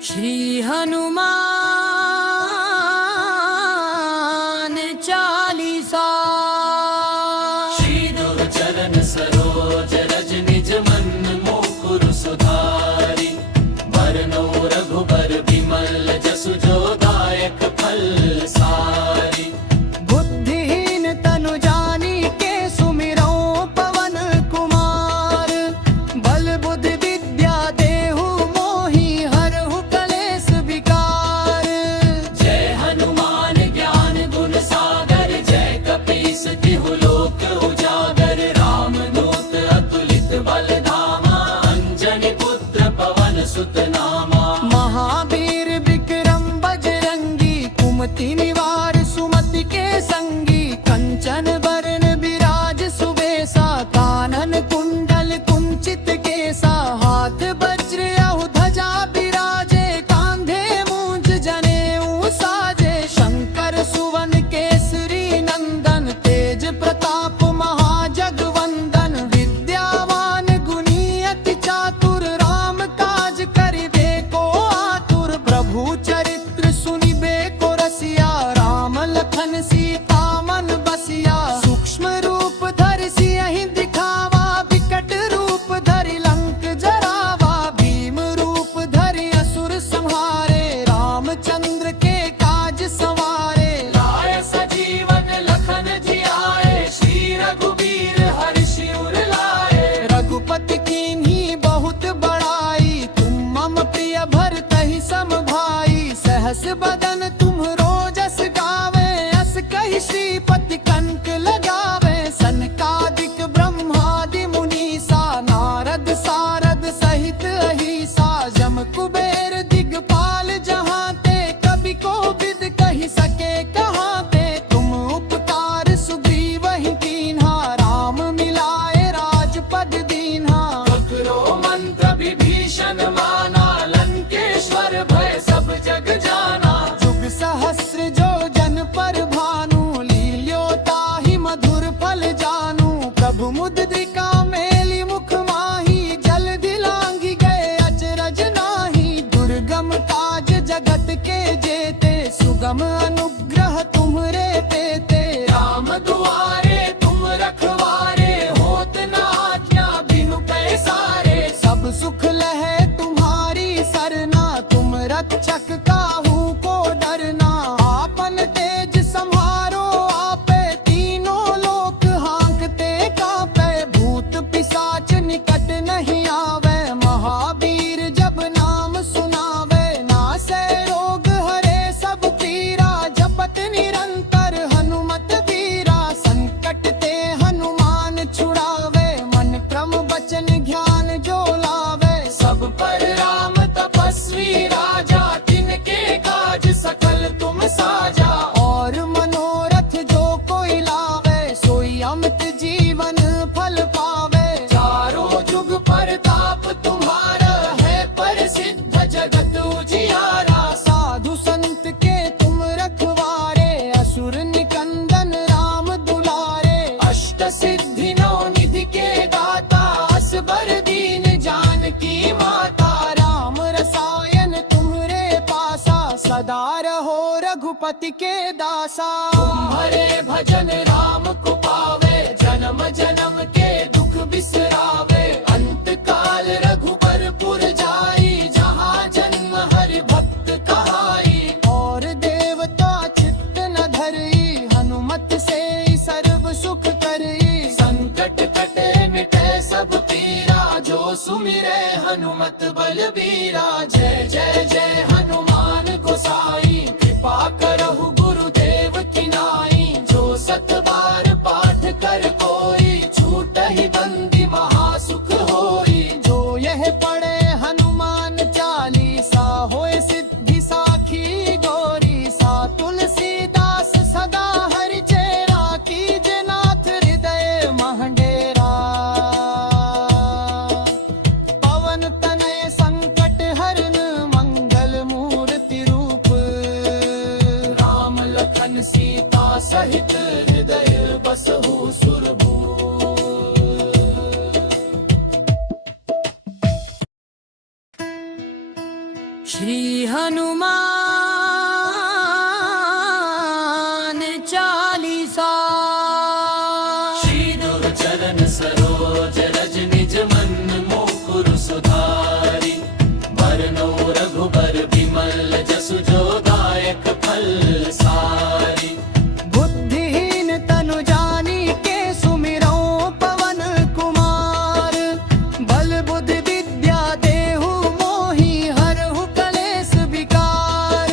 श्री हनुमान चालीसा। श्री दुर्चरण सरोज रज निज मन मुकुर सुधारि। बरनौ रघुबर बिमल जसु जो दायक फल सारी। बुद्धिहीन तनु जानिके सुमिरौ पवन कुमार। बल बुद्धि विद्या देहु मोहि हरहु कलेस विकार। जय हनुमान ज्ञान गुण सागर जय कपीस तिहु लोक उजागर। राम दूत अतुलित बल धामा अंजनी पुत्र पवन सुत नामा। महावीर विक्रम बजरंगी कुमति निवार सुमति के संगी। कंचन बरन विराज सुबेसा कानन कुंडल कुंचित केसा। हाथ वज्र औ ध्वजा विराजे कांधे मूंज जनेऊ साजे। शंकर सुवन केसरी नंदन तेज प्रताप महाजगवंदन। विद्यावान गुणी अति चातुर राम काज करिबे को आतुर। प्रभु चरित्र सुनिबे को रसिया राम लखन सीता मन बसिया। सूक्ष्म रूप धरि सियहि दिखावा विकट रूप धरि लंक जरावा। भीम रूप धरि असुर संहारे रामचंद्र के काज संवारे। लाय सजीवन लखन जियाए श्री रघुबीर हर्षि उर लाए। रघुपति कीन्ही बहुत बड़ाई तुम मम प्रिय भरतहि सम भाई। सहस बदन तुम्हरो जस गावे अस कहि श्रीपति कंठ लगावे। सनकादिक ब्रह्मादि मुनीसा नारद सारद सहित अहिसा। जम कुबेर दिगपाल जहाते कवि कोविद कहि सके कहाते। तुम उपकार सुग्रीवहि कीन्हा राम मिलाए राजपद दीन्हा। ककरो मंत्र विभीषण माना लंकेश्वर भय सब जग जाना। जुग सहस्र जो जन पर भानु लील्योताहि मधुर फल जानू। प्रभु मुद्रिका मेलि मुख माहि जल्दि लांघि गए अचरज नाही। दुर्गम काज जगत के जेते सुगम अनुग्रह तुम्हरे तेते। राम दुआरे तुम रखवारे होत न आज्ञा बिनु पैसारे। सब सुख लहे तुम्हारी सरना तुम रक्षक काहू को डरना। आपन तेज सम्हारो आपे तीनों लोक हांकते कापे। भूत पिशाच निकट नहीं आवे महावीर जब नाम सुनावे। नासै रोग हरे सब पीरा जपत निरंतर हनुमत वीरा। संकट ते हनुमान छुड़ावे मन क्रम वचन ध्यान जो लावे। सब पर राम तपस्वी राजा तिनके काज सकल तुम साजा। और मनोरथ जो कोई लावे सोई अमित जीवन फल पावे। चारों जुग परताप तुम्हारा है प्रसिद्ध जगत उजियारा। साधु संत के तुम रखवारे असुर निकंदन राम दुलारे। अष्ट सिद्धि नौ निधि के दाता असबर दीन जानकी माता। राम रसायन तुम्हरे पासा सदा रहो रघुपति के दासा। तुम्हारे भजन राम को पावे जन्म जन्म के दुख बिसरावे। अंत काल रघुबर पुर जाई जहाँ जन्म हरि भक्त कहाई। और देवता चित्त न धरई हनुमत से सर्व सुख करई। संकट कटे मिटे सब पीरा जो सुमिरे हनुमत बलबीरा। जय जय जय हनुमान गोसाई कृपा करहु गुरुदेव की नाई। जो सत बार पाठ कर कोई छूटहि बंदी महासुख होई। जो यह पढ़े हनुमान चालीसा होए सिद्धि साखी गौरी सा। तुलसीदास सदा हरि चेरा कीजे नाथ हृदय महडेरा। पवन तनय संकट हरन मंगल मूर्ति रूप। राम लखन सीता सहित हृदय बसहु सुरभूप। श्री हनुमान चालीसा। श्री दुर्चरण सरोज रज निज मन मुकुर सुधारी, बरनौ रघुबर बिमल जसु जो दायक फल सारी। बुद्धिहीन तनु जानिके सुमिरौ पवन कुमार, बल बुद्धि विद्या देहु मोहि हरहु कलेश विकार।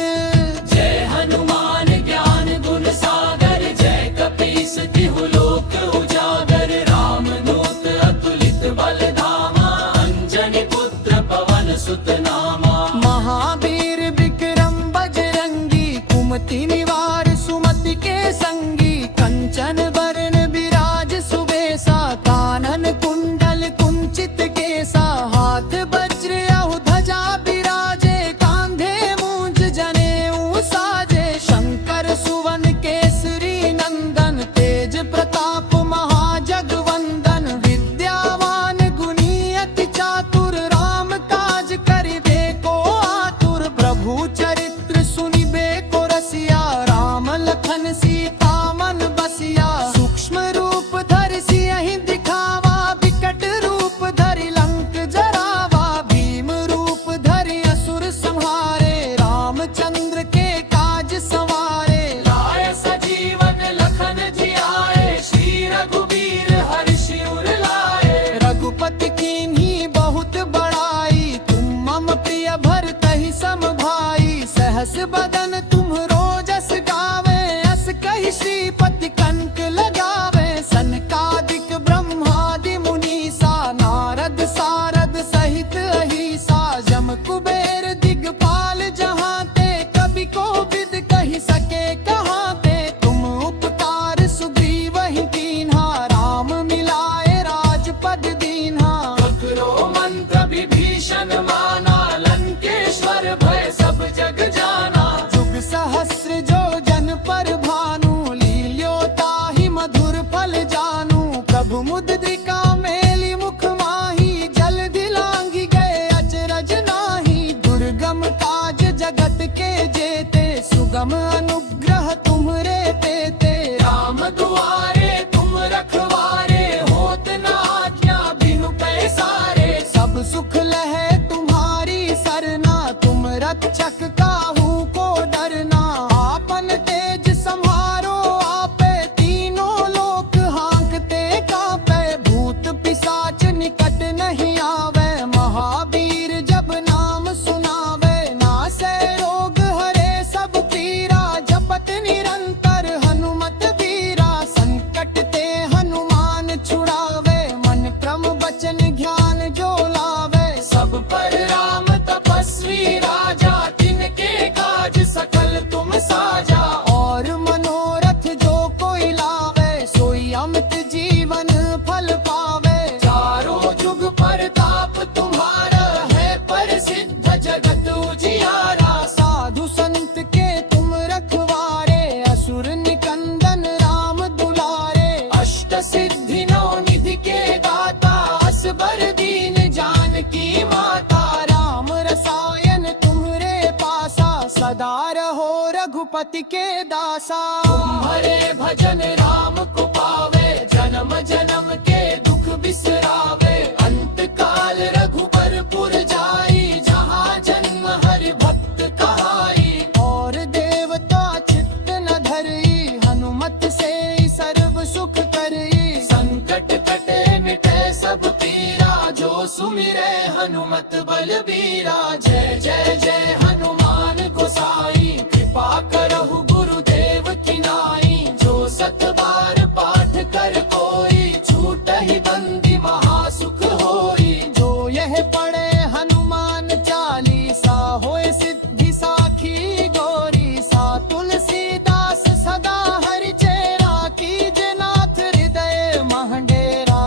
जय हनुमान ज्ञान गुण सागर, जय कपीस तिहु लोक उजागर। रामदूत अतुलित बल धामा, अंजनी पुत्र पवन सुत नामा। महावीर विक्रम बजरंगी, कुमति निवार सुमति के संगी। कंचन बरन विराज सुबेसा, कानन कुंडल कुंचित केसा। हाथ वज्र अहु ध्वजा बिराजे, कांधे मूंज जनेऊ साजे। शंकर सुवन केसरी नंदन, तेज प्रताप महाजगवंदन। विद्यावान गुणी अति चातुर, राम काज करिबे को आतुर। प्रभु चरित्र सुनिबे को रसिया, राम लखन सीता मन बसिया। सूक्ष्म रूप धरि सियहि दिखावा, विकट रूप धरि लंक जरावा। भीम रूप धरि असुर संहारे, रामचंद्र के काज सवारे। लाय सजीवन लखन जियाए, श्री रघुबीर हर्षि उर लाए। रघुपति कीन्ही बहुत बड़ाई, तुम मम प्रिय भरतहि सम भाई। सहस बदन तुम्हरो जस गावे, अस कहि श्रीपति कंठ लगावे। सनकादिक ब्रह्मादि मुनीसा, नारद सारद सहित अहिसा। जम कुबेर दिगपाल जहाते, कवि कोविद कहि सके कहाते। तुम उपकार सुग्रीवहि कीन्हा, राम मिलाए राजपद दीन्हा। ककरो मंत्र विभीषण माना, लंकेश्वर भय सब जग जाना। जुग सहस्र जो जन पर भानु, लील्यो ताहि मधुर फल जानू। प्रभु मुद्रिका मेलि मुख माहि, जल्दि लांघि गए अचरज नाही। दुर्गम काज जगत के जेते, सुगम अनुग्रह तुम्हरे तेते। राम दुआरे तुम रखवारे, होत न आज्ञा बिनु पैसारे। सब सुख लहे तुम्हारी सरना, तुम रक्षक काहू को डरना। आपन तेज सम्हारो आपे, तीनों लोक हांकते कांपे। भूत पिशाच निकट नहीं आवे, महावीर जब नाम सुनावे। नासै रोग हरे सब पीरा, जपत निरंतर हनुमत वीरा। संकट ते हनुमान छुड़ावे, मन क्रम वचन ज्ञान जो लावे। सब पर राम तपस्वी राजा, तिनके काज सकल तुम साजा। और मनोरथ जो कोई लावे, सोई अमित जीवन फल पावे। चारों जुग परताप तुम्हारा है, प्रसिद्ध जगत उजियारा। साधु संत के तुम रखवारे, असुर निकंदन राम दुलारे। अष्ट सिद्धि नौ निधि के दाता, असबर दीन जानकी माता। राम रसायन तुम्हरे पासा, सदा रहो रघुपति के दासा। तुम्हारे भजन राम को पावे, जन्म जन्म के दुख बिसरावे। अंत काल रघुबर पुर जाई, जहाँ जन्म हरि भक्त कहाई। और देवता चित्त न धरई, हनुमत से सर्व सुख करई। संकट कटे मिटे सब पीरा, जो सुमिरे हनुमत बलबीरा। जय जय जय हनुमान गोसाई, कृपा करहु गुरुदेव की नाई। जो सत बार पाठ कर कोई, छूटहि बंदी महासुख होई। जो यह पढ़े हनुमान चालीसा, होए सिद्धि साखी गौरी सा। तुलसीदास सदा हरि चेरा, कीजे नाथ हृदय महडेरा।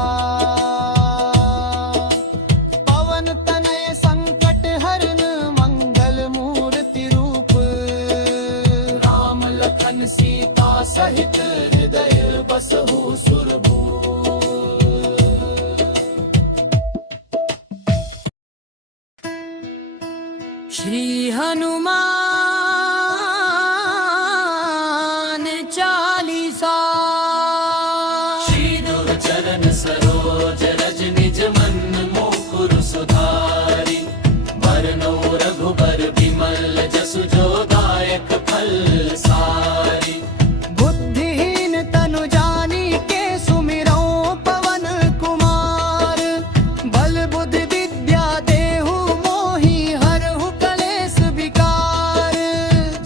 पवन तनय संकट हरन, मंगल मूर्ति रूप। श्री हनुमान चालीसा। श्री दुर्चरण सरोज रज निज मन मुकुर सुधारि। बरनौ रघुबर बिमल जसु जो दायक फल सारी। बुद्धिहीन तनु जानिके सुमिरौ पवन कुमार। बल बुद्धि विद्या देहु मोहि हरहु कलेश विकार।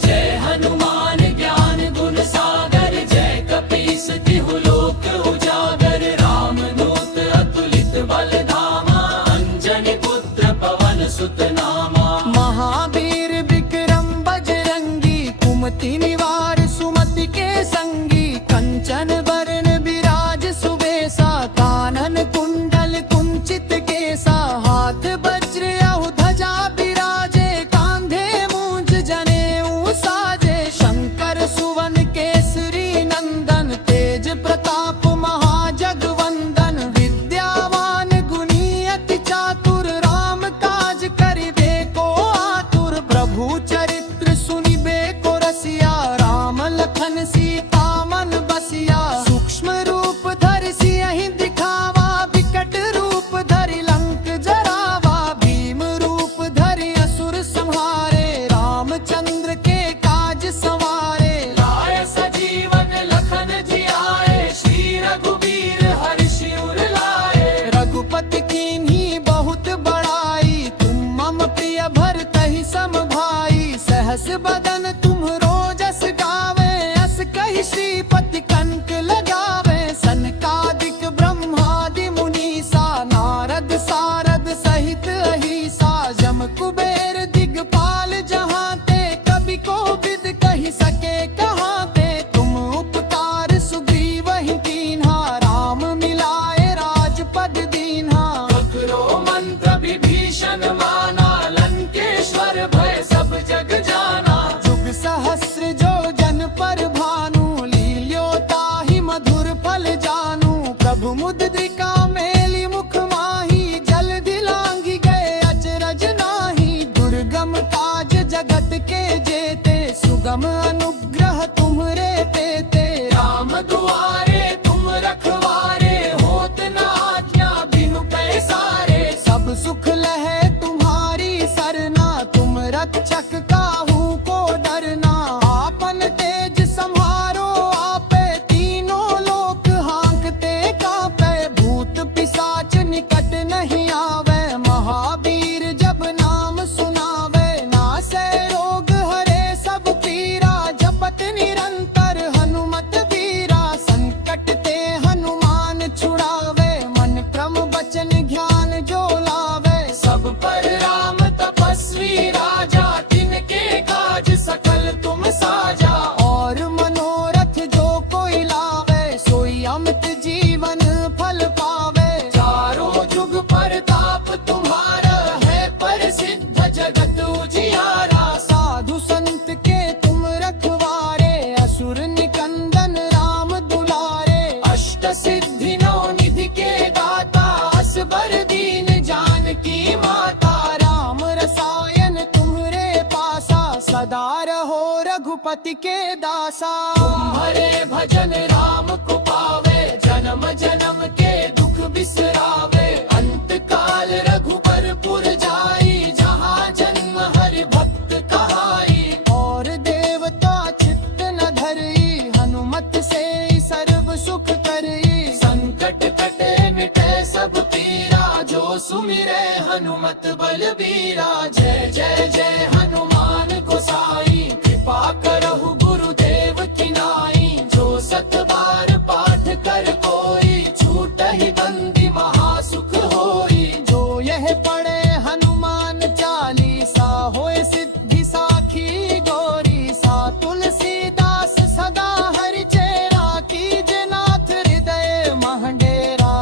जय हनुमान ज्ञान गुण सागर। जय कपीस तिहु लोक उजागर। राम दूत अतुलित बल धामा। अंजनी पुत्र पवन सुत नामा। महावीर विक्रम बजरंगी कुमति निवार सुमति के संगी। कंचन बरन विराज सुबेसा कानन कुंडल कुंचित केसा। हाथ वज्र औ ध्वजा बिराजे कांधे मूंज जनेऊ साजे। शंकर सुवन केसरी नंदन तेज प्रताप महाजगवंदन। विद्यावान गुणी अति चातुर राम काज करिबे को आतुर। प्रभु चरित्र सुनिबे को रसिया राम लखन सीता मन बसिया। सूक्ष्म रूप धरि सियहि दिखावा विकट रूप धरि लंक जरावा। भीम रूप धरि असुर संहारे रामचंद्र के काज सवारे। लाय सजीवन लखन जियाए। श्री रघुबीर हर्षि उर लाए। रघुपति कीन्ही बहुत बड़ाई। तुम मम प्रिय भरतहि सम भाई। सहस बदन तुम्हरो जस गावे। अस कहि श्रीपति कंठ लगावे। सनकादिक ब्रह्मादि मुनीसा नारद सारद सहित अहिसा। जम कुबेर दिगपाल जहाते कवि कोविद कहि सके कहाते। तुम उपकार सुग्रीवहि कीन्हा राम मिलाए राजपद दीन्हा। ककरो मंत्र विभीषण माना। लंकेश्वर भय सब जग जाना। जुग सहस्र जो जन पर भानु। लील्यो ताहि मधुर फल जानू। प्रभु मुद्रिका मेलि मुख माहि। जल्दि लांघि गए अचरज नाही। दुर्गम काज जगत के जेते। सुगम अनुग्रह तुम्हरे तेते। राम दुआरे तुम रखवारे। होत न आज्ञा बिनु पैसारे। सब सुख लहे तुम्हारी सरना। तुम रक्षक काहू को डरना। आपन तेज सम्हारो आपे। तीनों लोक हांकते कांपे। भूत पिशाच निकट नहीं आवे। महावीर जब नाम सुनावे। नासै रोग हरे सब पीरा। जपत निरंतर हनुमत वीरा। संकट ते हनुमान छुड़ावे। मन क्रम वचन ध्यान जो लावे। सब पर राम तपस्वी राजा। तिनके काज सकल तुम साजा। और मनोरथ जो कोई लावे। सोई अमित जीवन फल पावे। चारों जुग परताप तुम्हारा है। प्रसिद्ध जगत उजियारा। साधु संत के तुम रखवारे। असुर निकंदन राम दुलारे। अष्ट सिद्धि नौ निधि के दाता। असबर दीन जानकी माता। राम रसायन तुम्हरे पासा। सदा रहो रघुपति के दासा। तुम्हारे भजन राम को पावे। जन्म जन्म के दुख बिसरावे। अंत काल रघुबर पुर जाई। जहाँ जन्म हरि भक्त कहाई। और देवता चित्त न धरई। हनुमत से सर्व सुख करई। संकट कटे मिटे सब पीरा। जो सुमिरे हनुमत बलबीरा। जय जय जय हनुमान गोसाई। कृपा करहु गुरुदेव की नाई। जो सत बार पाठ कर कोई। छूटहि बंदी महासुख होई। जो यह पढ़े हनुमान चालीसा। होए सिद्धि साखी गौरी सा। तुलसीदास सदा हरि चेरा। कीजे नाथ हृदय महडेरा।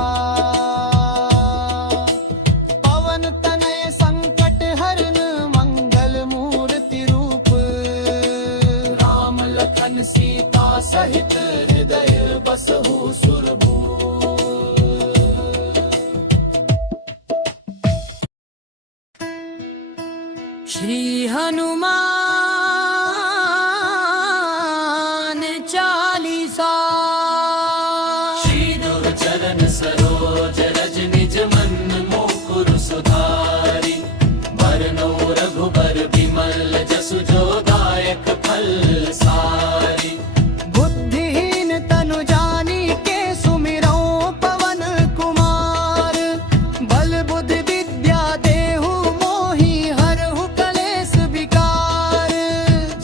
पवन तनय संकट हरन श्री हनुमान चालीसा। श्री गुरुचरण सरोज रज निज मन मुकुर सुधारि, बरनउँ रघुबर बिमल जसु जो दायक फल सारि। बुद्धिहीन तनु जानिके सुमिरौ पवन कुमार, बल बुद्धि विद्या देहु मोहि हरहु कलेश विकार।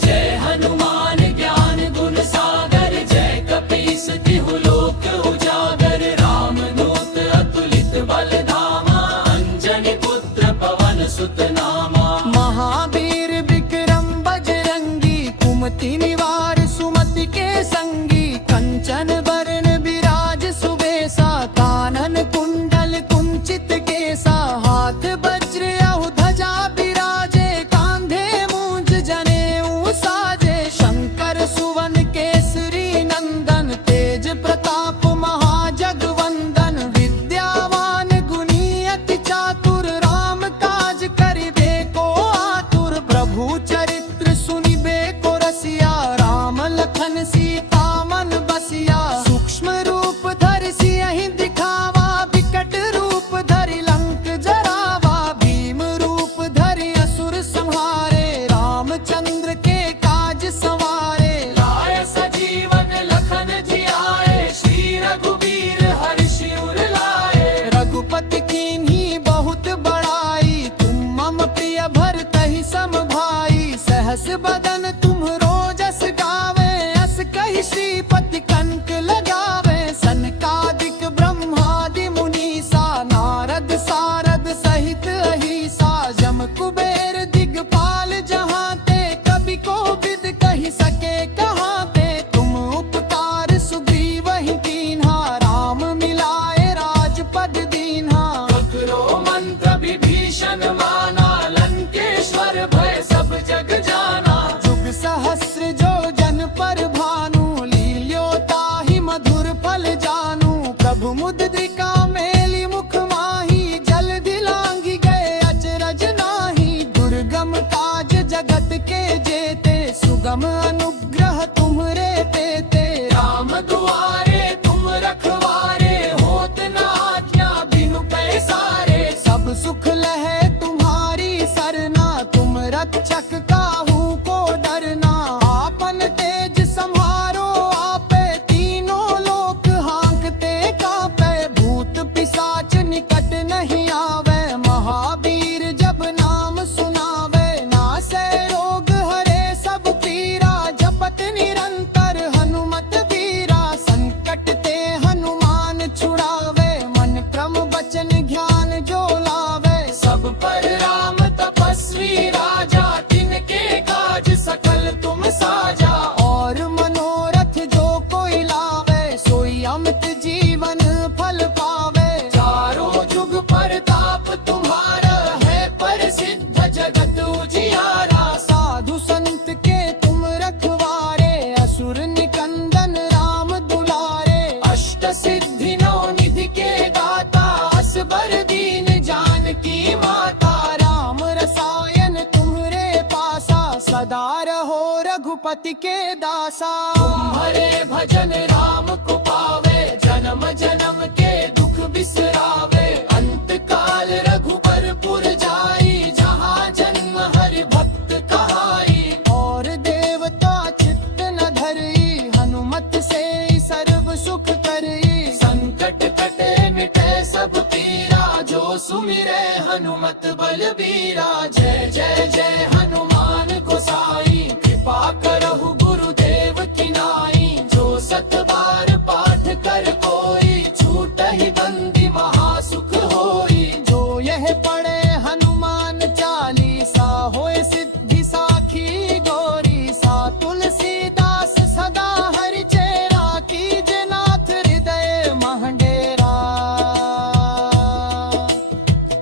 जय हनुमान ज्ञान गुण सागर, जय कपीस तिहु लोक उजागर। रामदूत अतुलित बल धामा, अंजनी पुत्र पवन सुत नामा। महावीर विक्रम बजरंगी, कुमति निवार सुमति के संगी। कंचन बरन विराज सुबेसा, कानन कुंडल कुंचित केसा। हाथ वज्र अहु ध्वजा बिराजे, कांधे मूंज जनेऊ साजे। शंकर सुवन केसरी नंदन, तेज प्रताप महाजगवंदन। विद्यावान गुणी अति चातुर, राम काज करिबे को आतुर। प्रभु चरित्र सुनिबे को रसिया, राम लखन सीता मन बसिया। सूक्ष्म रूप धरि सियहि दिखावा, विकट रूप धरि लंक जरावा। भीम रूप धरि असुर संहारे, रामचंद्र के काज सवारे। लाय सजीवन लखन जियाए, श्री रघुबीर हर्षि उर लाए। रघुपति कीन्ही बहुत बड़ाई, तुम मम प्रिय भरतहि सम भाई। सहस बदन तुम्हरो जस गावे, अस कहि श्रीपति कंठ लगावे। सनकादिक ब्रह्मादि मुनीसा, नारद सारद सहित अहिसा। जम कुबेर दिगपाल जहांते, कवि कोविद कहि सके कहाते। तुम उपकार सुग्रीवहि कीन्हा, राम मिलाए राजपद दीन्हा। ककरो मंत्र विभीषण माना, लंकेश्वर भय सब जग जाना। जुग सहस्र जो जन पर भानु, लील्यो ताहि मधुर फल जानू। प्रभु मुद्रिका मेलि मुख माहि, जल्दि लांघि गए अचरज नाही। दुर्गम काज जगत के जेते, सुगम अनुग्रह तुम्हरे तेते। राम दुआरे तुम रखवारे, होत न आज्ञा बिनु पैसारे। सब सुख लहे तुम्हारी सरना, तुम रक्षक काहू को डरना। आपन तेज संहारो आपे, तीनों लोक हांकते कांपे। भूत पिशाच निकट नहीं आवे, महावीर जब नाम सुनावे। नासै रोग हरे सब पीरा, जपत निरंतर हनुमत वीरा। संकट ते हनुमान छुड़ावे, मन क्रम वचन ध्यान जो लावे। सब पर राम तपस्वी राजा, तिनके काज सकल तुम साजा। और मनोरथ जो कोई लावे, सोई अमित जीवन फल पावे। चारों जुग परताप तुम्हारा, है प्रसिद्ध जगत उजियारा। साधु संत के तुम रखवारे, असुर निकंदन राम दुलारे। अष्ट सिद्धि नौ निधि के दाता, असबर दीन जानकी माता। राम रसायन तुम्हरे पासा, सदा रहो रघुपति के दासा। तुम्हारे भजन राम को पावे, जन्म जन्म के दुख बिसरावे। अंत काल रघुबर पुर जाई, जहाँ जन्म हरि भक्त कहाई। और देवता चित्त न धरई, हनुमत से सर्व सुख करई। संकट कटे मिटे सब पीरा, जो सुमिरे हनुमत बलबीरा। जय जय जय हनुमान गोसाई, कृपा करहु गुरुदेव की नाई। जो सत बार पाठ कर कोई, छूटहि बंदी महासुख होई। जो यह पढ़े हनुमान चालीसा, होए सिद्धि साखी गौरी सा। तुलसीदास सदा हरि चेरा, कीजे नाथ हृदय महडेरा।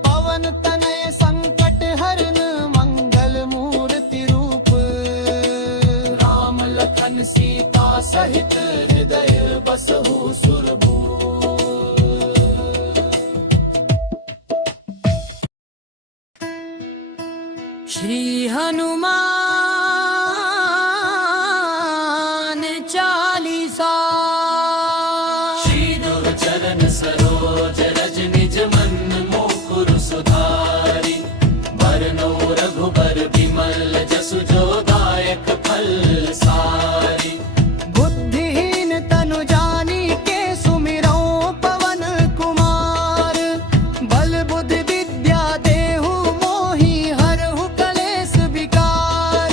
पवन तनय संकट हरन, मंगल मूर्ति रूप। राम लखन सीता सहित, हृदय बसहु सुरभूप। श्री हनुमान चालीसा। श्री दुर्चरण सरोज रज निज मन मुकुर सुधारि, बरनौ रघुबर बिमल जसु जो दायक फल सारी। बुद्धिहीन तनु जानिके सुमिरौ पवन कुमार, बल बुद्धि विद्या देहु मोहि हरहु कलेश विकार।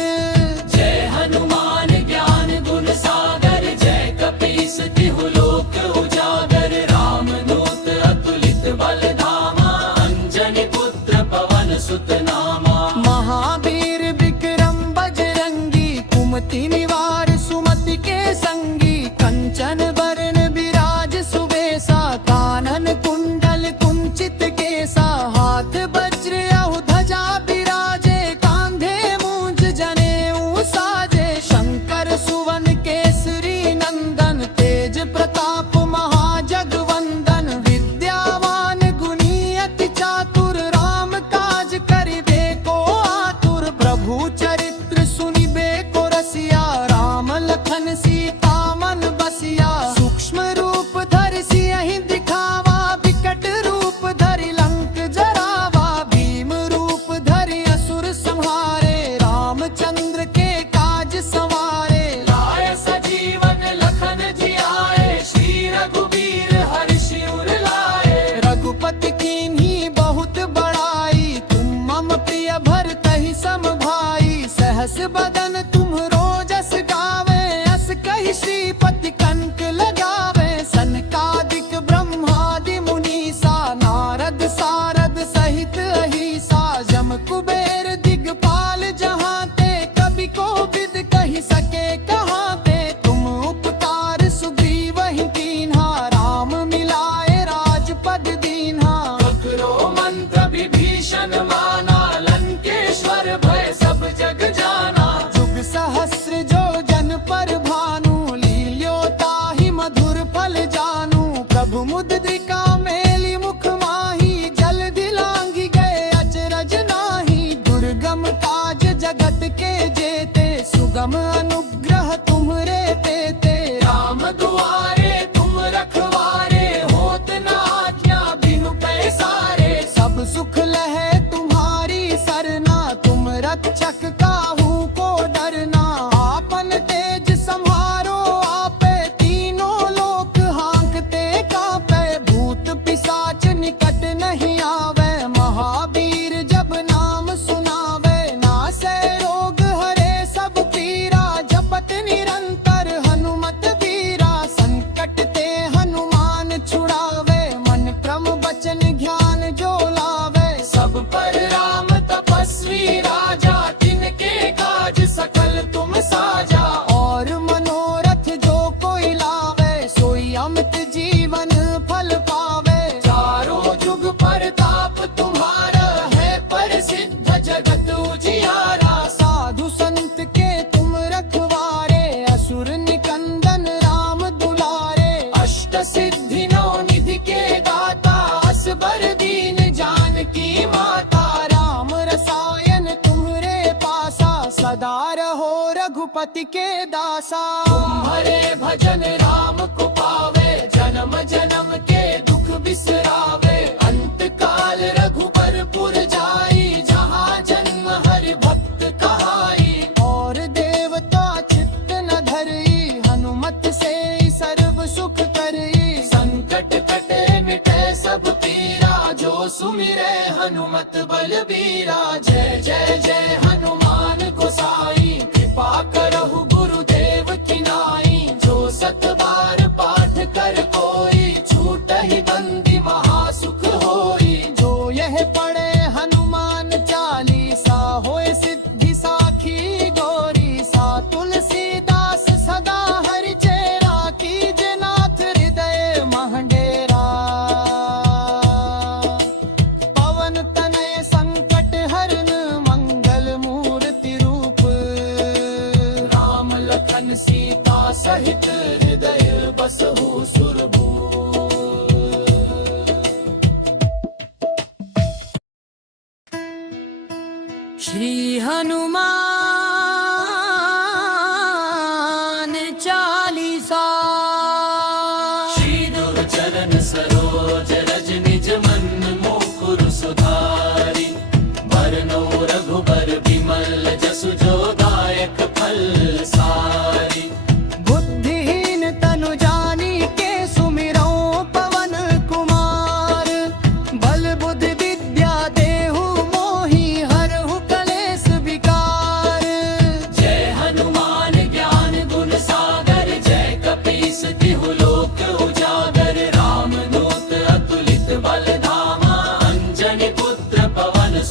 जय हनुमान ज्ञान गुण सागर, जय कपीस तिहु लोक उजागर। रामदूत अतुलित बल धामा, अंजनी पुत्र पवन सुत नामा। महावीर विक्रम बजरंगी, कुमति निवार सुमति के संगी। कंचन बरन विराज सुबेसा, कानन कुंडल कुंचित केसा। हाथ वज्र औ ध्वजा विराजे, कांधे मूंज जनेऊ साजे। शंकर सुवन केसरी नंदन, तेज प्रताप महाजगवंदन। विद्यावान गुणी अति चातुर, राम काज करिबे को आतुर। प्रभु चरित्र सुनिबे को रसिया, राम लखन सीता मन बसिया। सूक्ष्म रूप धरि सियहि दिखावा, विकट रूप धरि लंक जरावा। भीम रूप धरि असुर संहारे, रामचंद्र के काज सवारे। लाय सजीवन लखन जियाए, श्री रघुबीर हर्षि उर लाए। रघुपति कीन्ही बहुत बड़ाई, तुम मम प्रिय भरतहि सम भाई। सहस बदन तुम्हरो जस गावे, अस कहि श्रीपति कंठ लगावे। सनकादिक ब्रह्मादि मुनीसा, नारद सारद सहित अहिसा। जम कुबेर दिगपाल जहाते, कवि कोविद कहि सके कहाते। तुम उपकार सुग्रीवहि कीन्हा, राम मिलाए राजपद दीन्हा। ककरो मंत्र विभीषण माना, लंकेश्वर भय सब जग जाना। जुग सहस्र जो जन पर भानु, लील्यो ताहि मधुर फल जानू। प्रभु मुद्रिका मेलि मुख माहि, जल्दि लांघि गए अचरज नाहि। दुर्गम काज जगत के जेते, सुगम अनुग्रह तुम्हरे तेते। राम दुआरे तुम रखवारे, होत न आज्ञा बिनु पैसारे। सब सुख लहे तुम्हारी सरना, तुम रक्षक काहू को डरना। आपन तेज सम्हारो आपे, तीनों लोक हांकते कांपे। भूत पिशाच निकट नहीं आवे, महावीर जब नाम सुनावे। नासै रोग हरे सब पीरा, जपत निरंतर हनुमत वीरा। संकट ते हनुमान छुड़ावे, मन क्रम बचन ध्यान जो लावे। सब पर राम तपस्वी राजा, तिनके काज सकल तुम साजा। और मनोरथ जो कोई लावे, सोई अमित जीवन फल पावे। चारों जुग परताप तुम्हारा, है प्रसिद्ध जगत उजियारा। साधु संत के तुम रखवारे, असुर निकंदन राम दुलारे। अष्ट सिद्धि नौ निधि के दाता, असबर दीन जानकी माता। राम रसायन तुम्हरे पासा, सदा रहो रघुपति के दासा। तुम्हारे भजन राम को पावे, जन्म जन्म के दुख बिसरावे। अंत काल रघुबर पुर जाई, जहाँ जन्म हरि भक्त कहाई। और देवता चित्त न धरई, हनुमत से सर्व सुख करई। संकट कटे मिटे सब पीरा, जो सुमिरे हनुमत बलबीरा। जय जय जय हनुमान गोसाई, कृपा करहु गुरुदेव की नाई। जो सत बार पाठ कर कोई, छूटहि बंदी महासुख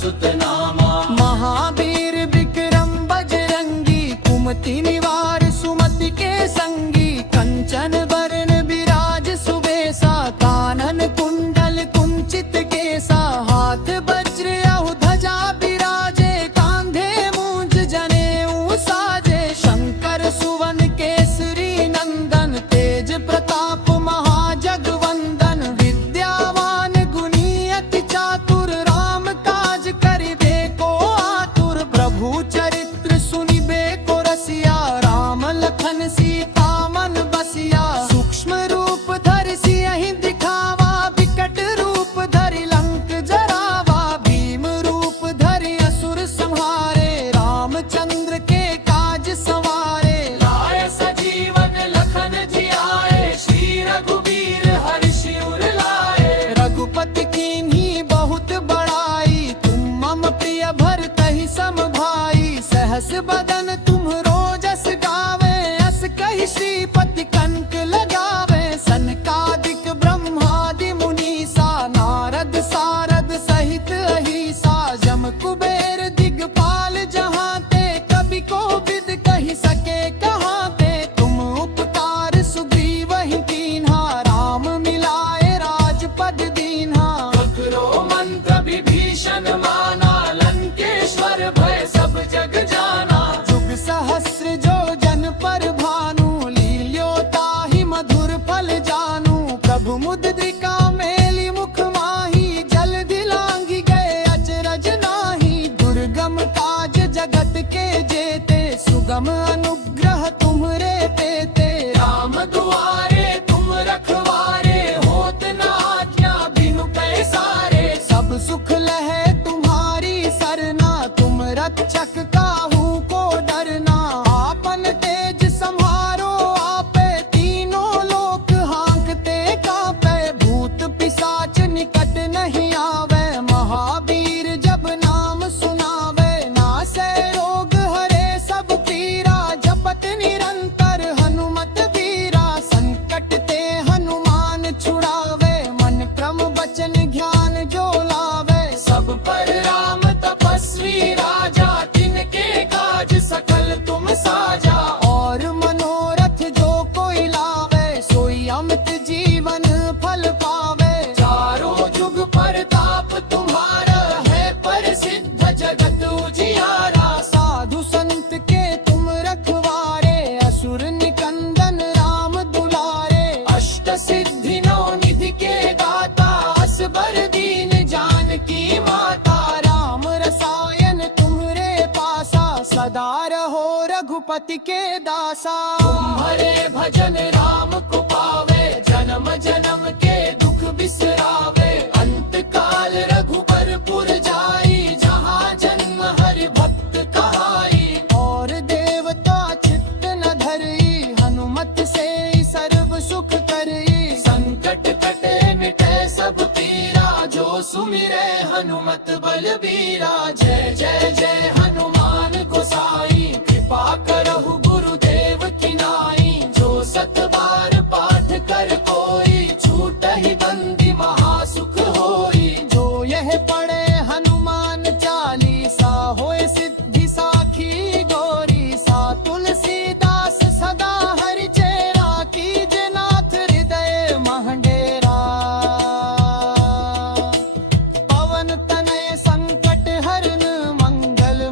सुत नामा। महावीर विक्रम बजरंगी कुमति निवार सुमति के संगी। कंचन बरन विराज सुबेसा कानन कुंडल कुंचित केसा। हाथ वज्र अहु ध्वजा विराजे कांधे मूंज जनेऊ साजे। शंकर सुवन केसरी नंदन तेज प्रताप महाजगवंदन। विद्यावान गुणी अति चातुर राम काज करिबे को आतुर। प्रभु चरित्र सुनिबे को रसिया राम लखन सीता मन बसिया। सूक्ष्म रूप धरि सियहि दिखावा विकट रूप धरि लंक जरावा। भीम रूप धरि असुर संहारे रामचंद्र के काज संवारे। लाए सजीवन लखन जियाए श्री रघुबीर हर्ष उर लाए। रघुपति कीन्ही बहुत बड़ाई तुम मम प्रिय भरतहि सम भाई। सहस बदन तुम रोजस गावे अस कहि श्रीपति कंठ लगावे। सनकादिक ब्रह्मादि मुनीसा नारद सारद सहित अहिसा। जम कुबेर दिगपाल जहाँ ते कवि को विद कहि सके कहाँ ते। तुम उपकार सुग्रीव ही कीन्हा राम मिलाए राजपद दीन्हा। ककरो मंत्र विभीषण माना लंकेश्वर भय सब जग जाना। जुग सहस्र जो जन पर भानु लील्यो ताहि मधुर फल जानू। प्रभु मुद्रिका मेली मुख माही जल दिलांगी गए अचरज नाही। दुर्गम काज जगत के जेते सुगम अनुग्रह तुम्हरे तेते। राम दुआरे तुम रखवारे होत न आज्ञा बिनु पैसारे। सब सुख लहे तुम्हारी सरना तुम रक्षक काहू को डरना। आपन तेज संहारो आपे तीनों लोक हांकते कांपे। भूत पिशाच निकट नहीं आवे महावीर जब नाम सुनावे। नासै रोग हरे सब पीरा जपत निरंतर हनुमत वीरा। संकट ते हनुमान छुड़ावे मन क्रम वचन ज्ञान जो लावे। सब पर राम तपस्वी राजा तिनके काज सकल तुम साजा। और मनोरथ जो कोई लावे सोई अमित जीवन फल पावे। चारों जुग परताप तुम्हारा है प्रसिद्ध जगत उजियारा। साधु संत के तुम रखवारे असुर निकंदन राम दुलारे। अष्ट सिद्धि नौ निधि के दाता असबर दीन जानकी माता। राम रसायन तुम्हरे पासा सदा रहो रघुपति के दासा। तुम्हारे भजन राम को पावे जन्म जन्म के दुख बिसरावे। अंत काल रघुबर पुर जाई जहाँ जन्म हरि भक्त कहाई। और देवता चित्त न धरई हनुमत से सर्व सुख करई। संकट कटे मिटे सब पीरा जो सुमिरे हनुमत बलबीरा। जय जय जय हनुमान गोसाई कृपा करहु गुरुदेव की नाई। जो सत बार पाठ कर कोई छूटहि बंदी महासुख होई। जो यह पढ़े हनुमान चालीसा होए सिद्धि साखी गौरी सा। तुलसीदास सदा हरि चेरा कीजे नाथ हृदय महडेरा। पवन तनय संकट हरन मंगल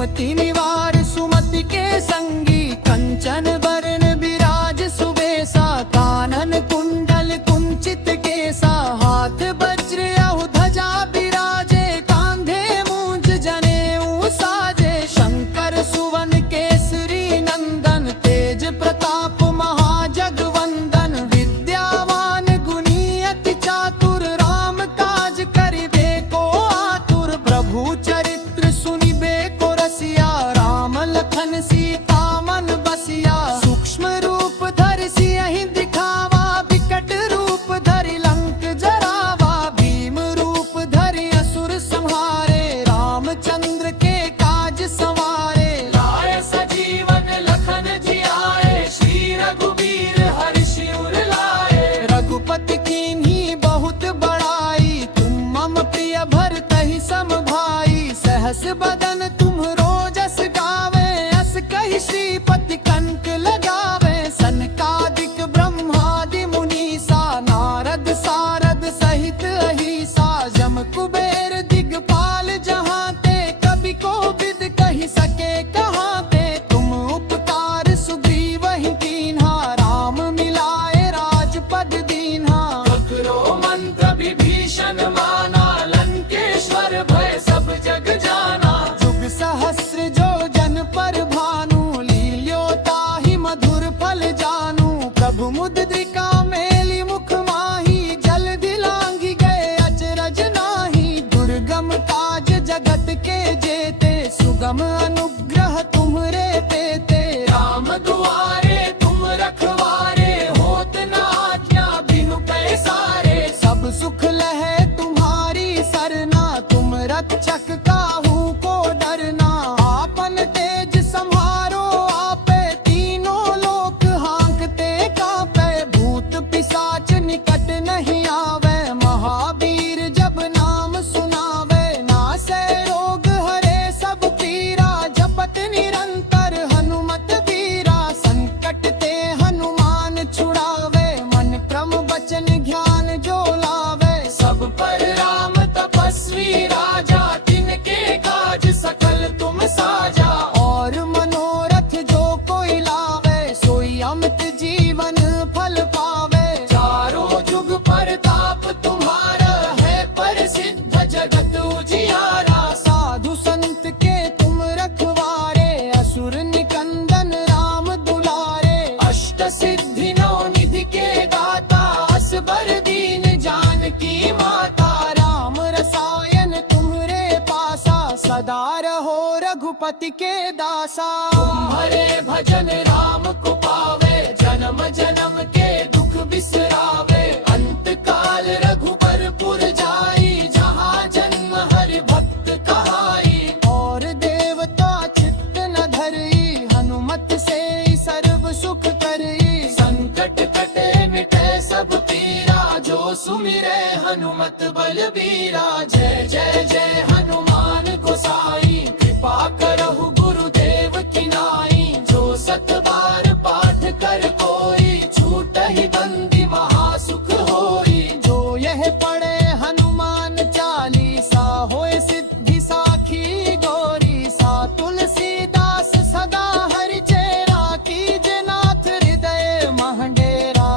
कुमति निवार सुमति के संगी, कंचन बरन विराज सुबेसा, कानन कुंडल कुंचित केसा, हाथ वज्र अहु ध्वजा बिराजे, कांधे मूंज जनेऊ साजे, शंकर सुवन केसरी नंदन, तेज प्रताप महाजगवंदन, विद्यावान गुणी अति चातुर, राम काज करिबे को आतुर, प्रभु चरित्र सुनिबे को रसिया, राम लखन सीता मन बसिया, सूक्ष्म रूप धरि सियहि दिखावा, विकट रूप धरि लंक जरावा, भीम रूप धरि असुर संहारे, रामचंद्र के काज संवारे, लाए सजीवन लखन जियाए, श्री रघुबीर हर्ष उर लाए। रघुपति कीन्ही बहुत बड़ाई, तुम मम प्रिय भरतहि सम भाई, सहस बदन तुम्हरो जस गावे, अस कहि श्रीपति कंठ लगावे, सनकादिक ब्रह्मादि मुनीसा, नारद सारद सहित अहिसा, जम कुबेर दिगपाल जहाँ ते, कवि कोविद कहि सके कहाँ ते, तुम उपकार सुग्रीव ही कीन्हा, राम मिलाए राजपद दीन्हा, ककरो मंत्र विभीषण माना, लंकेश्वर भय सब जग जाना। जुग सहस्र जो जन पर भानु, लील्यो ताहि मधुर फल जानू, प्रभु मुद्रिका मेली मुख माही, जल्दी लांघी गए अचरज नाही, दुर्गम काज जगत के जेते, सुगम अनुग्रह तुम्हरे पेते, राम दुआरे तुम रखवारे, होत न आज्ञा बिनु पैसारे। सब सुख लहे तुम्हारी सरना, तुम रक्षक काहू को डरना, आपन तेज संहारो आपे, तीनों लोक हांकते कांपे, भूत पिशाच निकट नहीं आवे, महावीर जब नाम सुनावे, नासे रोग हरे सब पीरा, जपत निरंतर हनुमत वीरा, संकट ते हनुमान छुड़ावे, मन क्रम वचन ध्यान जो लावे, सब पर राम तपस्वी राजा, तिनके काज सकल तुम साजा। और मनोरथ जो कोई लावे, सोई अमित जीवन फल पावे, चारों जुग परताप तुम्हारा है, प्रसिद्ध जगत उजियारा। साधु संत के तुम रखवारे, असुर निकंदन राम दुलारे, अष्ट सिद्धि नौ निधि के दाता, असबर दीन जानकी माता। राम रसायन तुम्हरे पासा, सदा रहो रघुपति के दासा, तुम्हारे भजन राम को पावे, जन्म जन्म के दुख बिसरावे, अंत काल रघुबर पुर जाई, जहाँ जन्म हरि भक्त कहाई। और देवता चित्त न धरई, हनुमत से सर्व सुख करई, संकट कटे मिटे सब पीरा, जो सुमिरे हनुमत बलबीरा। जय जय जय हनुमान गोसाई, कृपा करहु गुरुदेव की नाई, जो सत बार पाठ कर कोई, छूटहि बंदी महासुख होई। जो यह पढ़े हनुमान चालीसा, होए सिद्धि साखी गौरी सा, तुलसीदास सदा हरि चेरा, कीजे नाथ हृदय महडेरा,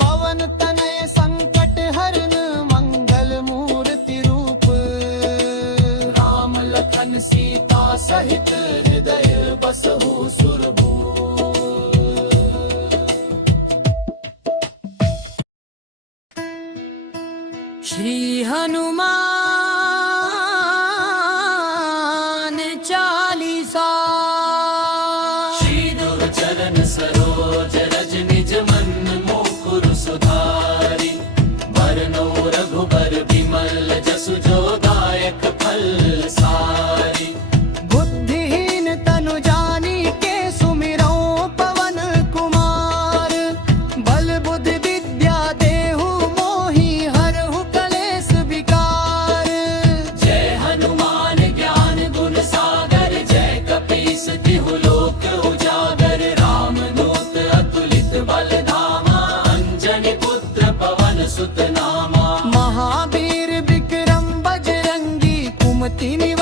पवन तनय संकट हरन मंगल मूर्ति रूप, राम लखन सीता सहित हृदय बसहु सुरभूप। श्री हनुमान चालीसा। श्री चरण सरोज रज निज मन मुकुर सुधारी, बरनौ रघुबर विमल जसु जो दायक फल सारी। बुद्धिहीन तनु जानी के सुमिरौ पवन कुमार, बल बुद्धि विद्या देहु मोहि, हरहु कलेश विकार। जय हनुमान ज्ञान गुण सागर, जय कपीस तिहु लोक उजागर। रामदूत अतुलित बल धामा, अंजनी पुत्र पवन सुत नामा। महावीर विक्रम बजरंगी, कुमति निवार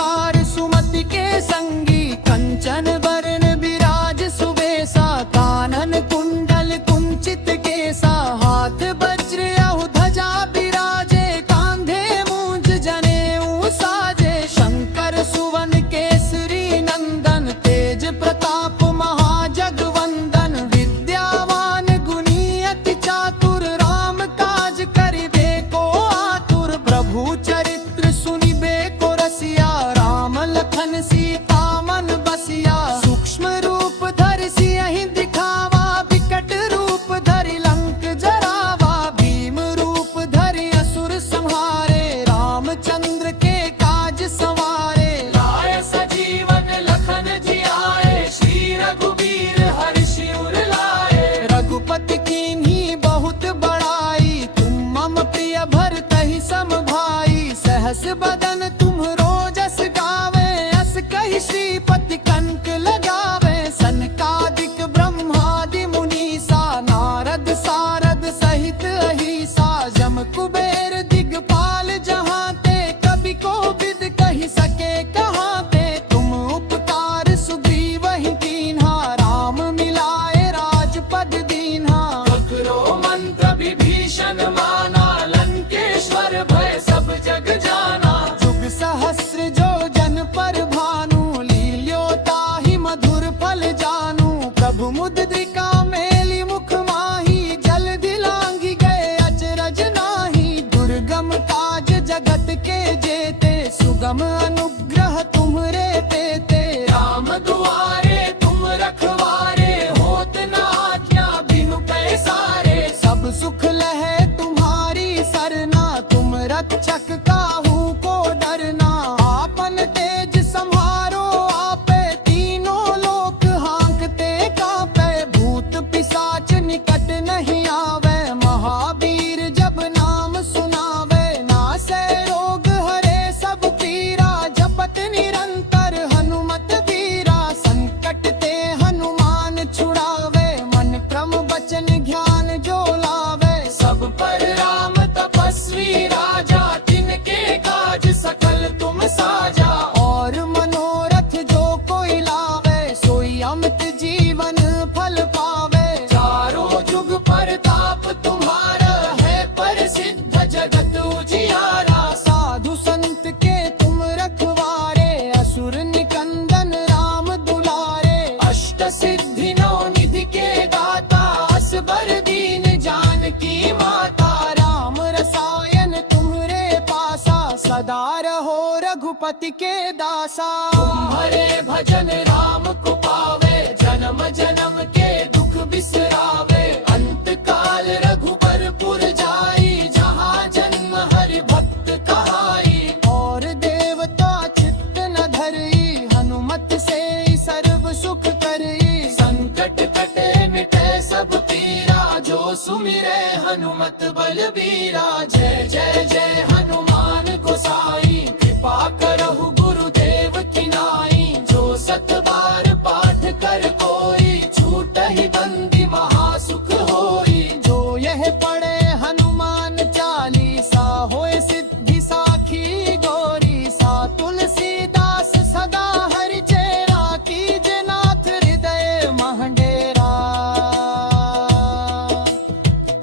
मन तुम्हरो जस गावे, अस कहि श्रीपति कंक लगावे। सनकादिक ब्रह्मादि मुनीसा, नारद सारद सहित अहिसा। जम कुबेर दिगपाल जहाँ ते, कवि को विद कहि सके कहाँ ते। तुम उपकार सुग्रीव ही कीन्हा, राम मिलाए राजपद दीन्हा। ककरो मंत्र विभीषण माना, लंकेश्वर भय सब जग जाना। जुग सहस्र जो जन पर भानु, लील्यो ताहि मधुर फल जानू। प्रभु मुद्रिका मेली मुख माही, जल दिलांगी गए अचरज नाही। दुर्गम काज जगत के जेते, सुगम अनुग्रह तुम्हरे तेते। राम दुआरे तुम रखवारे, होत न आज्ञा बिनु पैसारे। सब सुख लहे तुम्हारी सरना, तुम रक्षक काहू को डरना। आपन तेज सम्हारो आपे, तीनों लोक हांकते कांपे। भूत पिशाच निकट नहीं आवे, महावीर जब नाम सुनावे। नासै रोग हरे सब पीरा, जपत निरंतर हनुमत वीरा। संकट ते हनुमान छुड़ावे, मन क्रम वचन ज्ञान जो लावे। सब पर राम तपस्वी राजा, जिनके काज सकल तुम साजा। और मनोरथ जो कोई लावे, सोई अमित जीवन फल पावे। चारों जुग परताप तुम्हारा, है प्रसिद्ध जगत उजियारा। साधु संत के तुम रखवारे, असुर निकंदन राम दुलारे। अष्ट सिद्धि नौ निधि के दाता, असबर दीन जानकी माता। राम रसायन तुम्हरे पासा, सदा रहो रघुपति के दासा। तुम्हारे भजन राम को पावे, जन्म जन्म के दुख बिसरावे। अंत काल रघुबरपुर जाई, जहाँ जन्म हरि भक्त कहाई। और देवता चित्त न धरई, हनुमत से सर्व सुख करई। संकट कटे मिटे सब पीरा, जो सुमिरे हनुमत बलबीरा। जय जय जय हनुमान गोसाई, कृपा करहु गुरुदेव की नाई। जो सत बार पाठ कर कोई, छूटहि बंदी महासुख होई। जो यह पढ़े हनुमान चालीसा, होए सिद्धि साखी गौरी सा। तुलसीदास सदा हरि चेरा, कीजे नाथ हृदय महडेरा।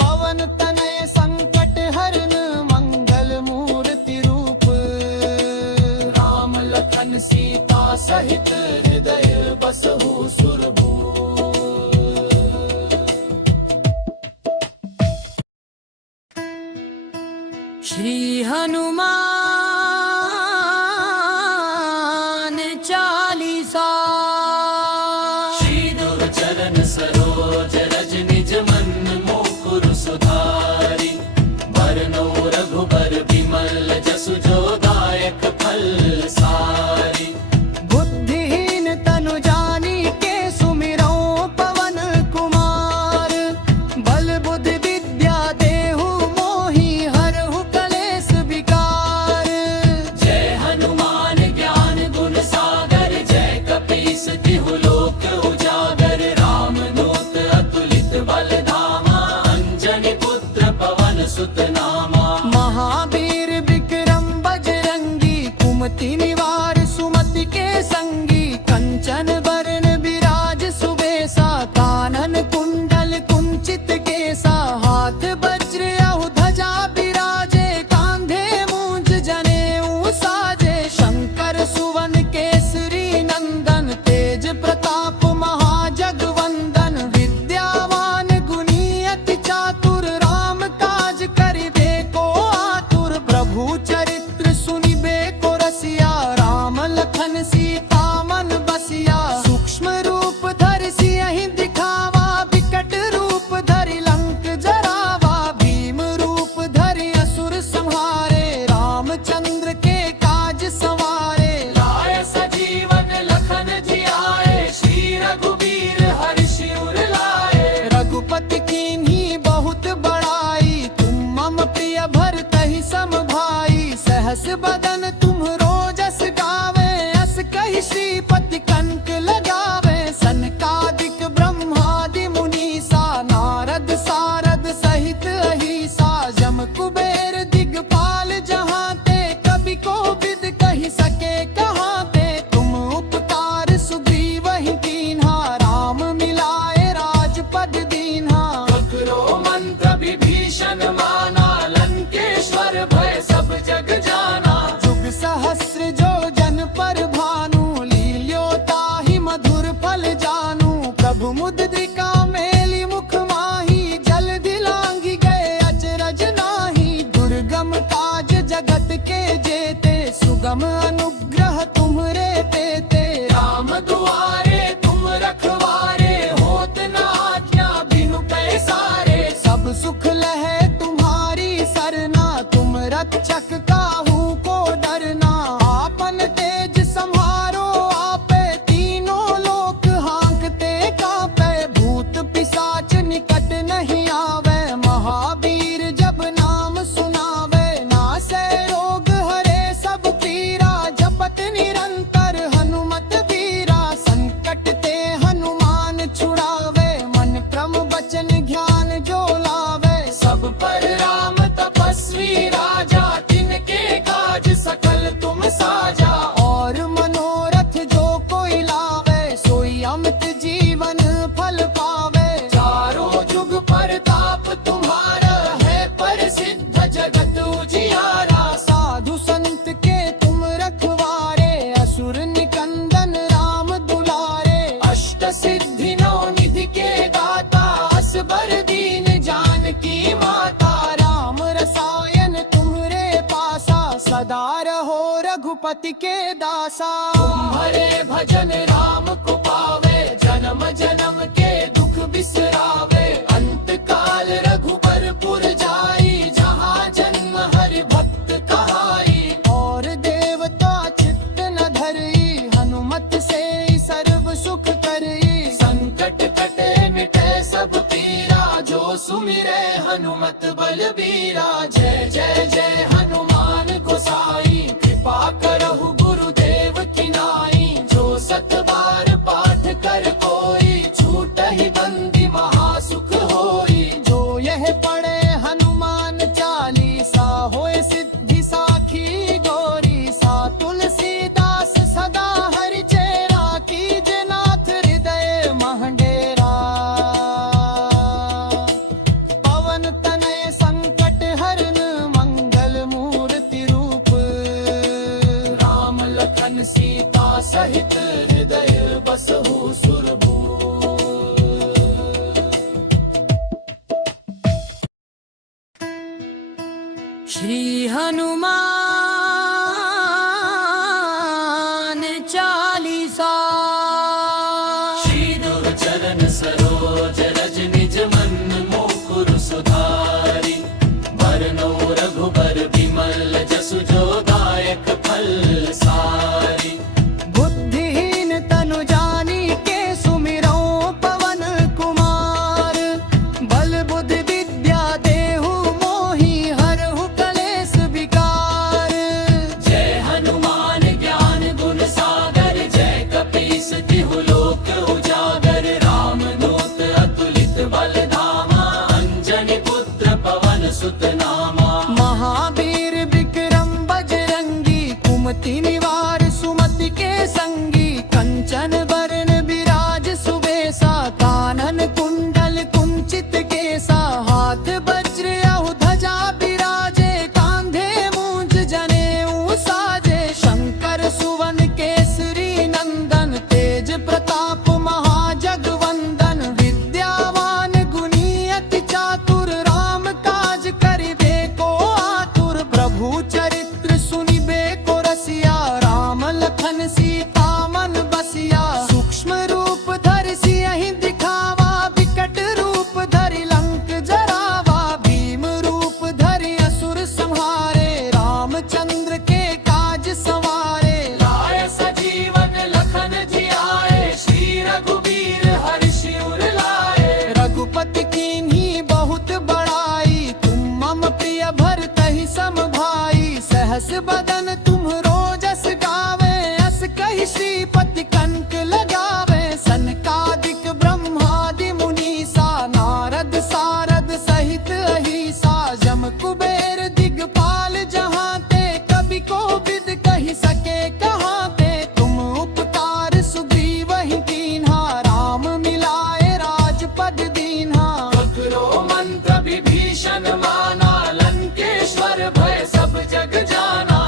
पवन तनय संकट हरन, मंगल मूर्ति रूप। राम लखन सीता सहित, हृदय बसहु सुरभूप। श्री हनुमान चालीसा। श्री दुर्चरण सरोज रज निज मन, मुकुर सुधारि। बरनौ रघुबर बिमल, जसु जो दायक फल सारी। बुद्धिहीन तनु जानिके, सुमिरौ पवन कुमार। बल बुद्धि विद्या देहु मोहि, हरहु कलेश विकार। जय हनुमान ज्ञान गुण सागर, जय कपीस तिहु लोक उजागर। राम दूत अतुलित बल धामा, अंजनी पुत्र पवन सुत नामा। महावीर विक्रम बजरंगी, कुमति निवार सुमति के संगी। कंचन बरन विराज सुबेसा, कानन कुंडल कुंचित केसा। हाथ वज्र अहु ध्वजा बिराजे, कांधे मूंज जनेऊ साजे। शंकर सुवन केसरी नंदन, तेज प्रताप महाजगवंदन। विद्यावान गुणी अति चातुर, राम काज करिबे को आतुर। प्रभु चरित्र सुनिबे को रसिया, राम मुद्रिका मेली मुख माही जल दिलांगी गए अचरज नाही दुर्गम काज जगत के जेते सुगम अनुग्रह तुम्हरे पेते राम दुआरे तुम रखवारे होत न आज्ञा बिनु पैसारे सब सुख लहे तुम्हारी सरना तुम रक्षक काहू को डरना आपन तेज संहारो आपे तीनों लोक हाँकते कापे भूत पिशाच निकट नहीं आवे महावीर जब नाम सुनावे नासे रोग हरे सब पीरा जपत निरंतर हनुमत वीरा संकट ते हनुमान छुड़ावे मन क्रम वचन ज्ञान जो लावे सब पर राम तपस्वी राजा तिनके काज सकल तुम साजा और मनोरथ जो कोई लावे सोई अमित जीवन फल पावे चारों जुग परताप तुम्हारा है प्रसिद्ध जगत उजियारा साधु संत के तुम रखवारे असुर निकंदन राम दुलारे अष्ट सिद्धि नौ निधि के दाता असबर दीन जानकी माता राम रसायन तुम्हरे पासा सदा रहो रघुपति के दासा तुम्हारे भजन राम को पावे जन्म जन्म के दुख बिसरावे अंत काल रघुबरपुर जाई जहाँ जन्म हरि भक्त कहाई और देवता चित्त न धरई हनुमत से सर्व सुख करई संकट कटे मिटे सब पीरा जो सुमिरे हनुमत बलबीरा जय जय जय हनुमान गोसाई कृपा करहु गुरुदेव की नाई जो सत बार पाठ कर कोई छूटहि बंदी महासुख होई जो यह पढ़े हनुमान चालीसा होए सिद्धि साखी गौरी सा तुलसीदास सदा हरि चेरा कीजे नाथ हृदय महडेरा पवन तनय संकट हरन मंगल मूर्ति रूप राम लखन सीता सहित हृदय बसहु सुरभूप श्री हनुमान चालीसा श्री चरण सरोज रज निज मन मुकुर सुधारी बरनौ रघुबर विमल जसु जो दायक फल सारी बुद्धिहीन तनु जानी के सुमिरो पवन कुमार बल बुद्धि विद्या देहु मोहि हरहु कलेश विकार जय हनुमान ज्ञान गुण सागर जय कपीस तिहु लोक उजागर राम दूत अतुलित बल धामा अंजनी पुत्र पवन सुत नामा महावीर विक्रम बजरंगी कुमति निवार सुमति के संगी कंचन बरन विराज सुबेसा कानन कुंडल कुंचित केसा हाथ वज्र औ ध्वजा विराजे कांधे मूंज जनेऊ साजे शंकर सुवन केसरी नंदन तेज प्रताप महाजगवंदन विद्यावान गुणी अति चातुर राम काज करिबे को आतुर प्रभु चरित्र सुनिबे को रसिया राम लखन सीता मन बसिया सूक्ष्म रूप धरि सियहि दिखावा विकट रूप धरि लंक जरावा भीम रूप धरि असुर संहारे रामचंद्र के काज संवारे लाय सजीवन लखन जियाए श्री रघुबीर हर्षि उर लाए रघुपति कीन्ही बहुत बड़ाई तुम मम प्रिय भरतहि सम भाई सहस बदन तुम्हरो जस गावे अस कहि श्रीपति कंठ लगावे सनकादिक ब्रह्मादि मुनीसा नारद सारद सहित अहिसा जम कुबेर दिगपाल जहाँ ते कवि को विद कहि सके कहाँ ते तुम उपकार सुग्रीव ही कीन्हा राम मिलाए राजपद दीन्हा ककरो मंत्र विभीषण माना लंकेश्वर भय सब जग जाना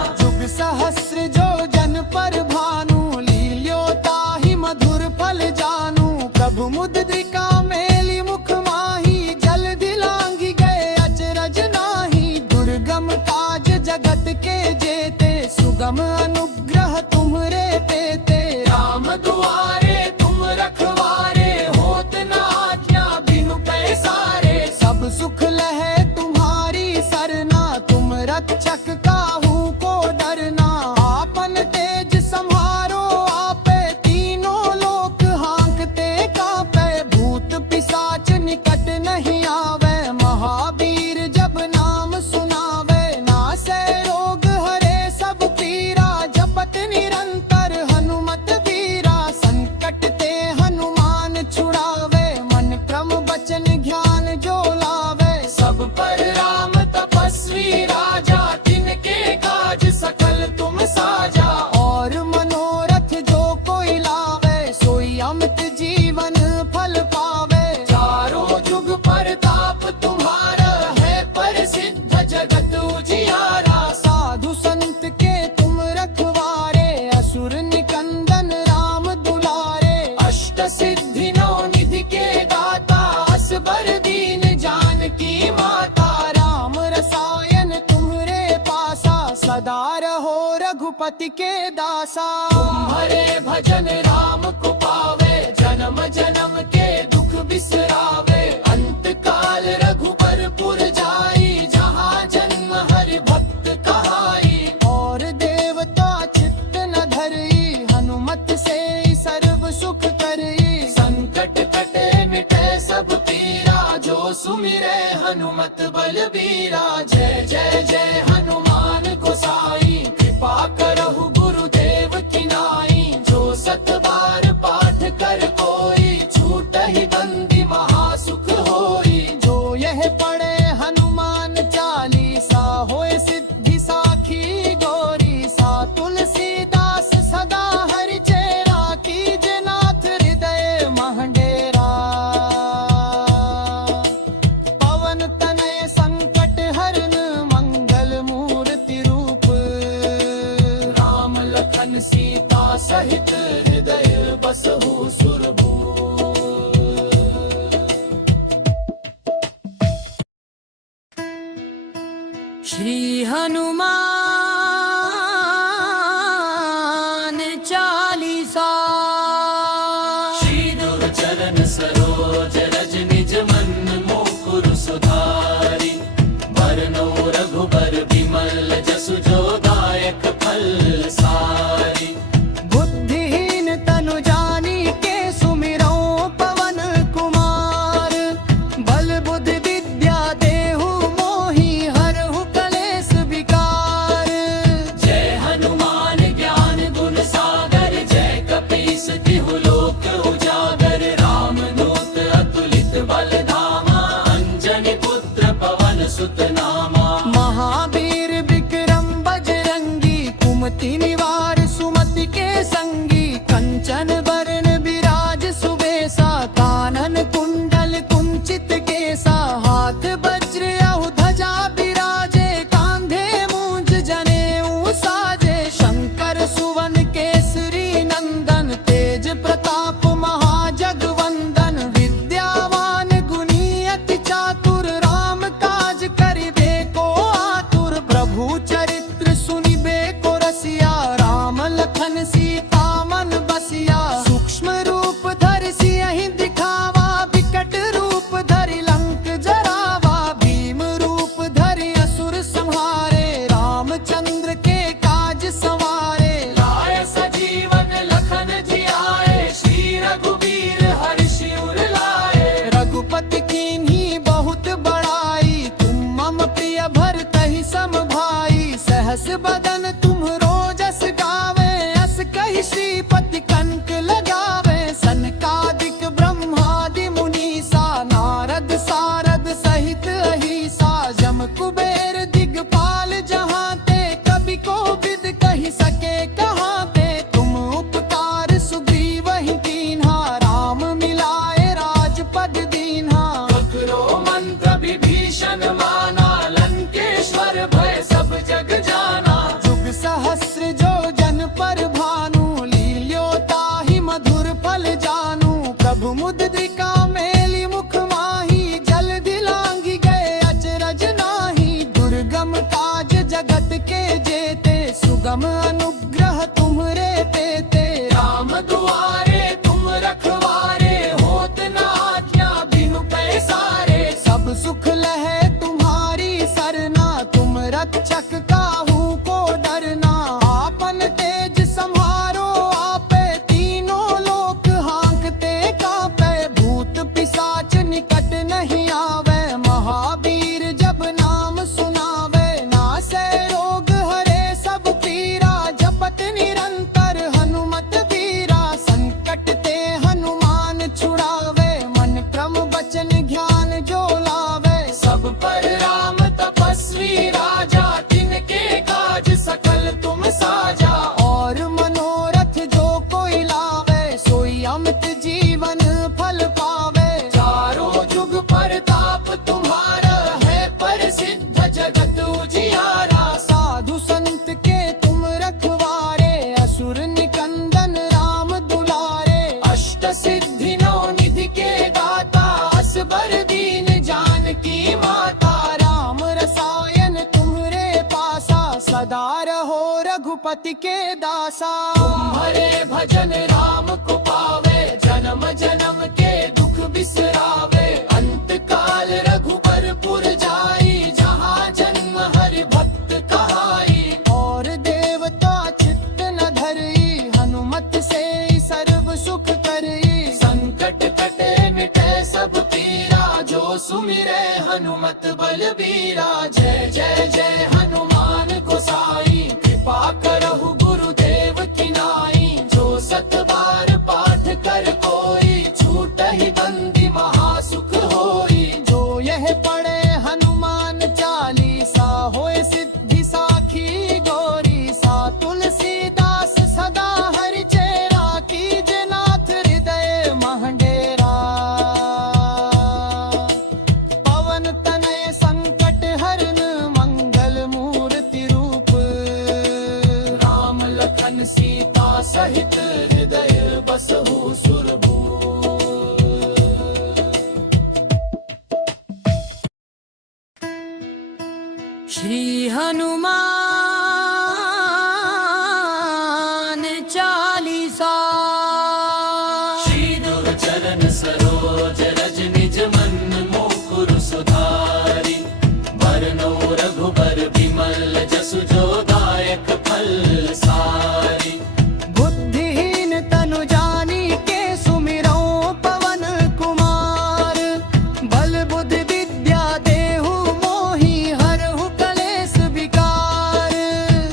सुगम अनुग्रह तुम्हरे तेते। राम दुआरे तुम रखवारे, होत न आज्ञा बिनु पैसारे। सब सुख लहे तुम्हारी सरना, तुम रक्षक काहू को डरना। आपन तेज संहारो आपे, तीनों लोक हाँकते कापे। भूत पिशाच निकट नहीं आवे, महावीर जब नाम सुनावे। नासे रोग हरे सब पीरा, जपत निरंतर हनुमत वीरा। संकट ते हनुमान छुड़ावे, मन क्रम वचन ज्ञान जो लावे। सब पर राम तपस्वी राजा, तिनके काज सकल तुम साजा। और मनोरथ जो कोई लावे, सोई अमित जीवन फल पावे। चारों जुग परताप तुम्हारा, है प्रसिद्ध जगत उजियारा। साधु संत के तुम रखवारे, असुर निकंदन राम दुलारे। अष्ट सिद्धि नौ निधि के दाता, असबर दीन जानकी माता। राम रसायन तुम्हरे पासा, सदा रहो रघुपति के दासा। तुम्हारे भजन राम को पावे, जन्म जन्म के दुख बिसरावे। अंत काल रघुबर पुर जाई, जहाँ जन्म हरि भक्त कहाई। और देवता चित्त न धरई, हनुमत से सर्व सुख करई। संकट कटे मिटे सब पीरा, जो सुमिरे हनुमत बलबीरा। जय जय जय हनुमान गोसाई, कृपा करहु गुरुदेव की नाई। जो सत बार पाठ कर कोई, छूटहि बंदी महासुख होई। जो यह पढ़े हनुमान चालीसा, होए सिद्धि साखी गौरी सा। तुलसीदास सदा हरि चेरा, कीजे नाथ हृदय महडेरा। पवन तनय संकट हरन, मंगल मूर्ति रूप। राम लखन सीता सहित, हृदय बसहु सुरभूप। श्री हनुमान चालीसा। श्री दुर्चरण सरोज रज निज मन, मुकुर सुधारि। बरनौ रघुबर बिमल, जसु जो दायक फल सारी। बुद्धिहीन तनु जानी के, सुमिरौ पवन कुमार। बल बुद्धि विद्या देहु मोहि, हरहु कलेश विकार। जय हनुमान ज्ञान गुण सागर, जय कपीस तिहु लोक उजागर। राम दूत अतुलित बल धामा, अंजनी पुत्र पवन सुत नामा। महावीर विक्रम बजरंगी, कुमति निवार सुमति के संगी। कंचन बरन विराज सुबेसा, कानन कुंडल कुंचित केसा। हाथ वज्र अहु ध्वजा बिराजे, कांधे मूंज जनेऊ साजे। शंकर सुवन केसरी नंदन, तेज प्रताप महाजगवंदन। विद्यावान गुणी अति चातुर, राम काज करिबे को आतुर। प्रभु चरित्र सुनिबे को रसिया, राम लखन सीता मन बसिया। परम अनुग्रह तुम्हरे पेते। राम दुआरे तुम रखवारे, होत न आज्ञा बिनु पैसारे। सब सुख लहे तुम्हारी सरना, तुम रक्षक काहू को डरना। आपन तेज सम्हारो आपे, तीनों लोक हाँकते कांपे। भूत पिशाच निकट नहीं आवे, महावीर जब नाम सुनावे। नासे रोग हरे सब पीरा, जपत निरंतर हनुमत बीरा। संकट ते हनुमान छुड़ावे, मन क्रम वचन ज्ञान जो लावे। सब पर राम तपस्वी राजा, तिनके काज सकल तुम साजा। और मनोरथ जो कोई लावे, सोई अमित जीवन फल पावे। चारों जुग परताप तुम्हारा है, प्रसिद्ध जगत उजियारा। साधु संत के तुम रखवारे, असुर निकंदन राम दुलारे। अष्ट सिद्धि नौ निधि के दाता, असबर दीन जानकी माता। राम रसायन तुम्हरे पासा, सदा रहो रघुपति के दासा। तुम्हारे भजन राम को पावे, जन्म जन्म के दुख बिसरावे। अंत काल रघुबरपुर जाई, जहाँ जन्म हरि भक्त कहाई। और देवता चित्त न धरई, हनुमत से सर्व सुख करई। संकट कटे मिटे सब पीरा, जो सुमिरे हनुमत बलबीरा। जय जय जय हनुमान गोसाई, कृपा करहु गुरुदेव की नाई। जो सत बार पाठ कर कोई, छूटहि बंदी महासुख होई। जो यह पढ़े हनुमान चालीसा, होए सिद्धि साखी गौरी सा। तुलसीदास सदा हरि चेरा, कीजे नाथ हृदय महडेरा। पवन तनय संकट हरन, मंगल मूर्ति रूप। राम लखन सीता सहित, हृदय बसहु सुरभूप। श्री हनुमान चालीसा। श्रीदुर चरण सरोज रज, निज मन मुकुर सुधारि। बरनौ रघुबर बिमल, जसु जो दायक फल सारी। बुद्धिहीन तनु जानिके, सुमिरौ पवन कुमार। बल बुद्धि विद्या देहु मोहि, हरहु कलेश विकार।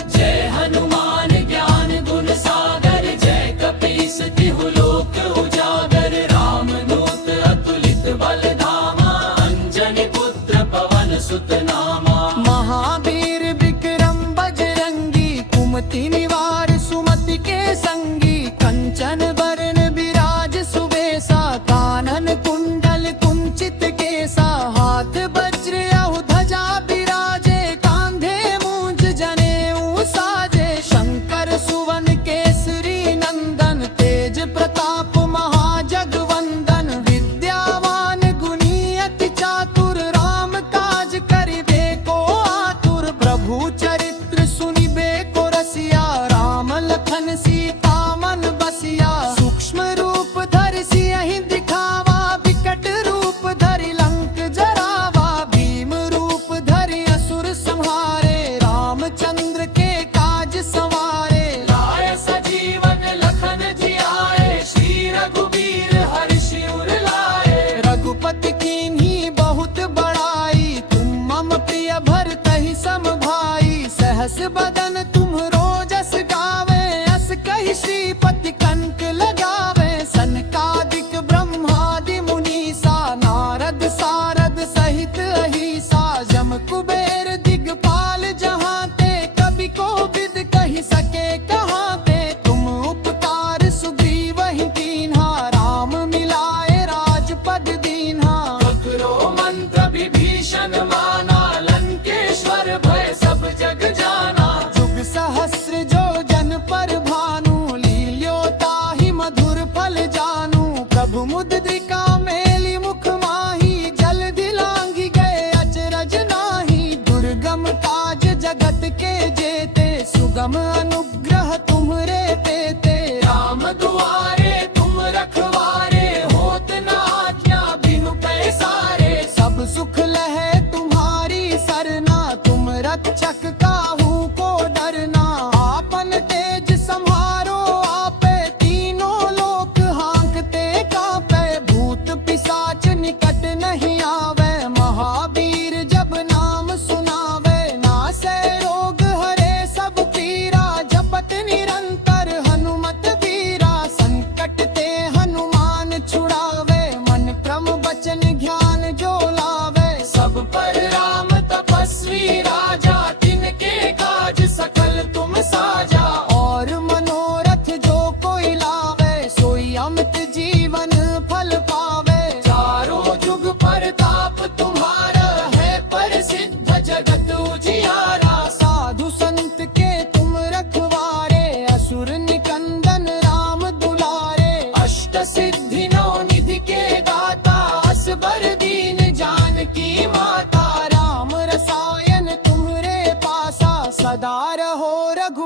जय हनुमान ज्ञान गुण सागर, जय कपीस तिहु लोक उजागर। राम दूत अतुलित बल धामा, अंजनी पुत्र पवन सुत नामा। महावीर विक्रम बजरंगी, कुमति निवार सुमति के संगी। कंचन बरन विराज सुबेसा, कानन कुंडल कुंचित केसा। हाथ वज्र अहु ध्वजा बिराजे, कांधे मूंज जनेऊ साजे। शंकर सुवन केसरी नंदन, तेज प्रताप महाजगवंदन। विद्यावान गुणी अति चातुर, राम काज करिबे को आतुर। प्रभु चरित्र सुनिबे को रसिया, राम लखन सीता मन बसिया। सूक्ष्म रूप धरि सियहि दिखावा, विकट रूप धरि लंक जरावा। भीम रूप धरि असुर संहारे, रामचंद्र के काज संवारे। लाय सजीवन लखन जियाए, श्री रघुबीर हर्षि उर लाए। रघुपति कीन्ही बहुत बड़ाई, तुम मम प्रिय भरतहि सम भाई। सहस बदन तुम्हरो जस गावे, अस कहि श्रीपति कंठ लगावे। सनकादिक ब्रह्मादि मुनीसा, नारद सारद सहित अहिसा। जम कुबेर दिगपाल जहाँ ते, कवि को विद कहि सके कहाँ ते। तुम उपकार सुग्रीवहि कीन्हा, राम मिलाए राजपद दीन्हा। ककरो मंत्र विभीषण माना, लंकेश्वर भय सब जग जाना। जुग सहस्र जो जन पर भानु, लील्योताहि मधुर फल जानू। प्रभु मुद्रिका मेलि मुख माहि, जल्दि लांघि गए अचरज नाही। दुर्गम काज जगत के जेते, सुगम अनु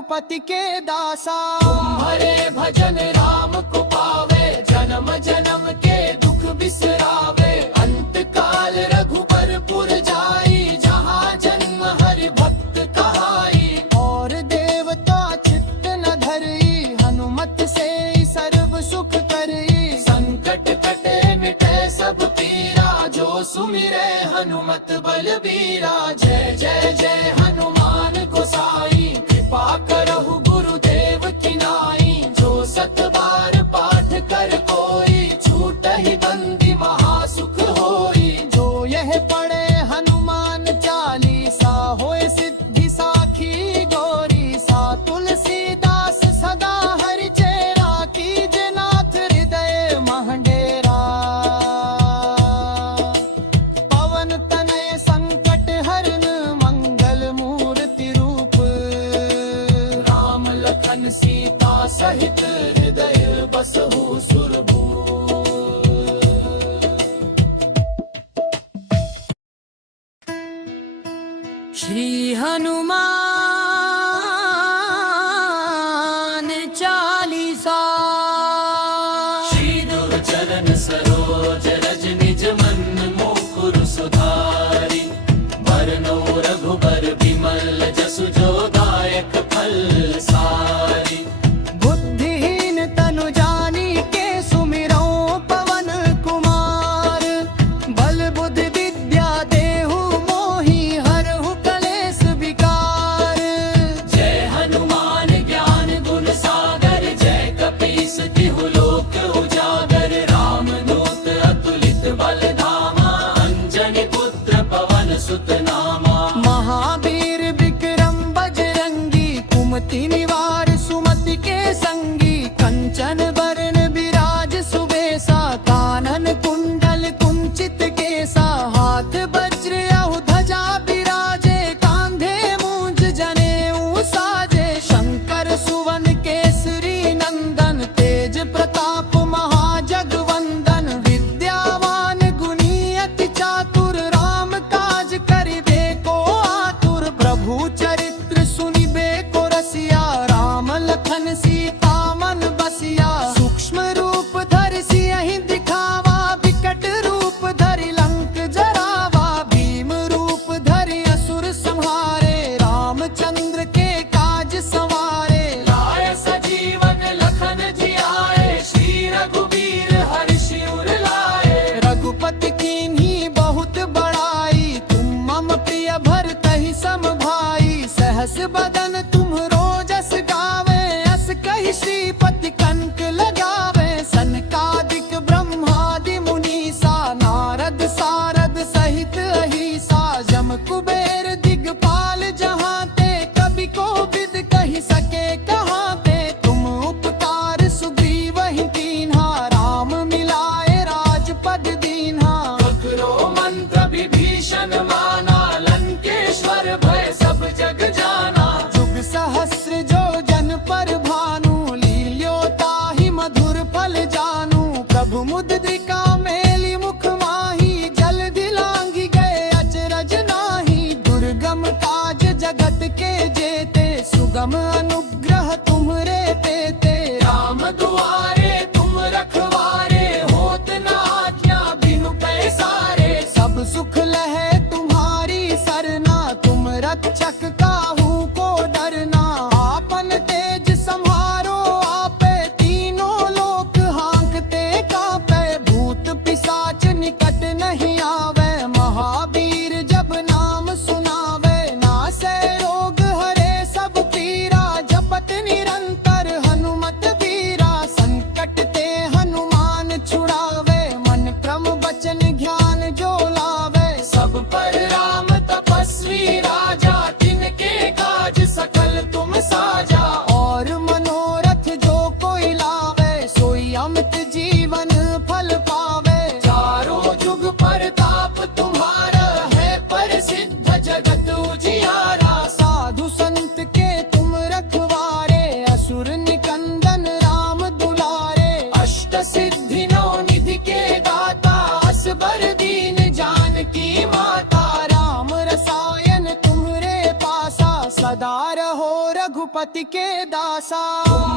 रघुपति के दासा। तुम्हारे भजन राम को पावे, जन्म जन्म के दुख बिसरावे। अंत काल रघुबरपुर जाई, जहाँ जन्म हरि भक्त कहाई। और देवता चित्त न धरई, हनुमत से सर्व सुख करई। संकट कटे मिटे सब पीरा, जो सुमिरे हनुमत बलबीरा। जय जय जय हनुमान गोसाई, कृपा करहु गुरुदेव की नाई। जो सत बार पाठ कर कोई, छूटहि बंदी महासुख होई। जो यह पढ़े हनुमान चालीसा, होए सिद्धि साखी गौरी सा। तुलसीदास सदा हरि चेरा, कीजे नाथ हृदय महडेरा। पवन तनय संकट हरन, मंगल मूर्ति रूप। राम लखन सीता सहित, हृदय बसहु सुरभूप। श्री हनुमान चालीसा। श्री दुर्चरण सरोज रज निज मन, मुकुर सुधारी। बरनौ रघुबर बिमल, जसु जो दायक फल सारी। बुद्धिहीन तनु जानी के, सुमिरौ पवन कुमार। बल बुद्धि विद्या देहु मोहि, हरहु कलेस विकार। जय हनुमान ज्ञान गुण सागर, जय कपीस तिहु लोक उजागर। राम दूत अतुलित बल धामा, अंजनी पुत्र पवन सुत नामा। महावीर विक्रम बजरंगी, कुमति निवार सुमति के संगी। कंचन बरन विराज सुबेसा, कानन कुंडल कुंचित केसा। हाथ वज्र अहु ध्वजा बिराजे, कांधे मूंज जनेऊ साजे। शंकर सुवन केसरी नंदन, तेज प्रताप महाजगवंदन। विद्यावान गुणी अति चातुर, राम काज करिबे को आतुर। प्रभु चरित्र सुनिबे को रसिया, राम लखन सीता मन बसिया। सूक्ष्म रूप धरि सियहि दिखावा, विकट रूप धरि लंक जरावा। भीम रूप धरि असुर संहारे, रामचंद्र के काज सवारे। लाय सजीवन लखन जियाए, श्री रघुबीर हर्ष उर लाए। रघुपति कीन्ही बहुत बड़ाई, तुम मम प्रिय भरतहि सम भाई। सहस बदन तुम्हरो जस गावे, अस कहि श्रीपति कंठ लगावे। सनकादिक ब्रह्मादि मुनीसा, नारद सारद सहित अहिसा। जम कुबेर दिगपाल जहाँ ते, कवि कोविद कहि सके कहाँ ते। तुम उपकार सुग्रीवहि कीन्हा, राम मिलाए राजपद दीन्हा। ककरो मंत्र विभीषण माना, लंकेश्वर भय सब जग जाना। पति के दासा।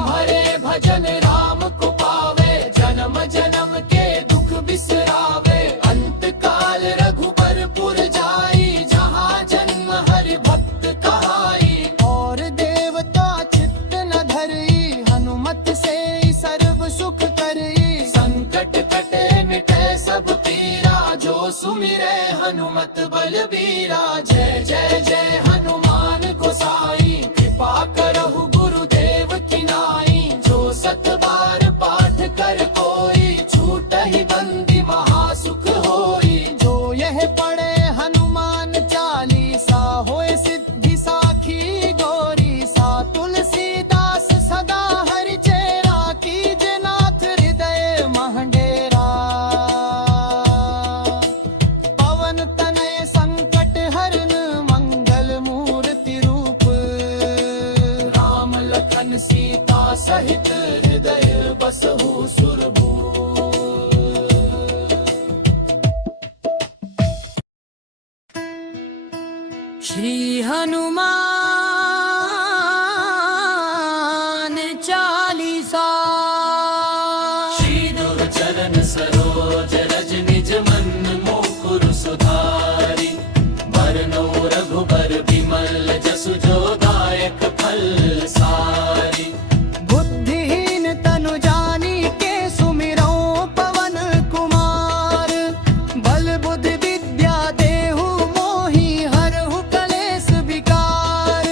हरे भजन राम को पावे, जन्म जन्म के दुख बिसरावे। अंत काल रघुबरपुर जाई, जहाँ जन्म हरि भक्त कहाई। और देवता चित्त न धरई, हनुमत से सर्व सुख करई। संकट कटे मिटे सब पीरा, जो सुमिरे हनुमत बलबीरा। जय जय जय हनुमान गोसाई, कृपा करहु गुरुदेव की नाई। जो सत बार पाठ कर कोई, छूटहि बंदी महासुख होई। जो यह पढ़े हनुमान चालीसा, होए सिद्धि साखी गौरी सा। तुलसीदास सदा हरि चेरा, कीजे नाथ हृदय महडेरा। पवन तनय संकट हरन, मंगल मूर्ति रूप। राम लखन सीता सहित, हृदय बसहु सुरभूप। श्री हनुमान चालीसा। श्री चरण सरोज रज निज मन, मुकुर सुधारि। बरनौ रघुबर बिमल, जसु जो दायक फल सारी। बुद्धिहीन तनु जानिके, सुमिरौ पवन कुमार। बल बुद्धि विद्या देहु मोहि, हरहु कलेश विकार।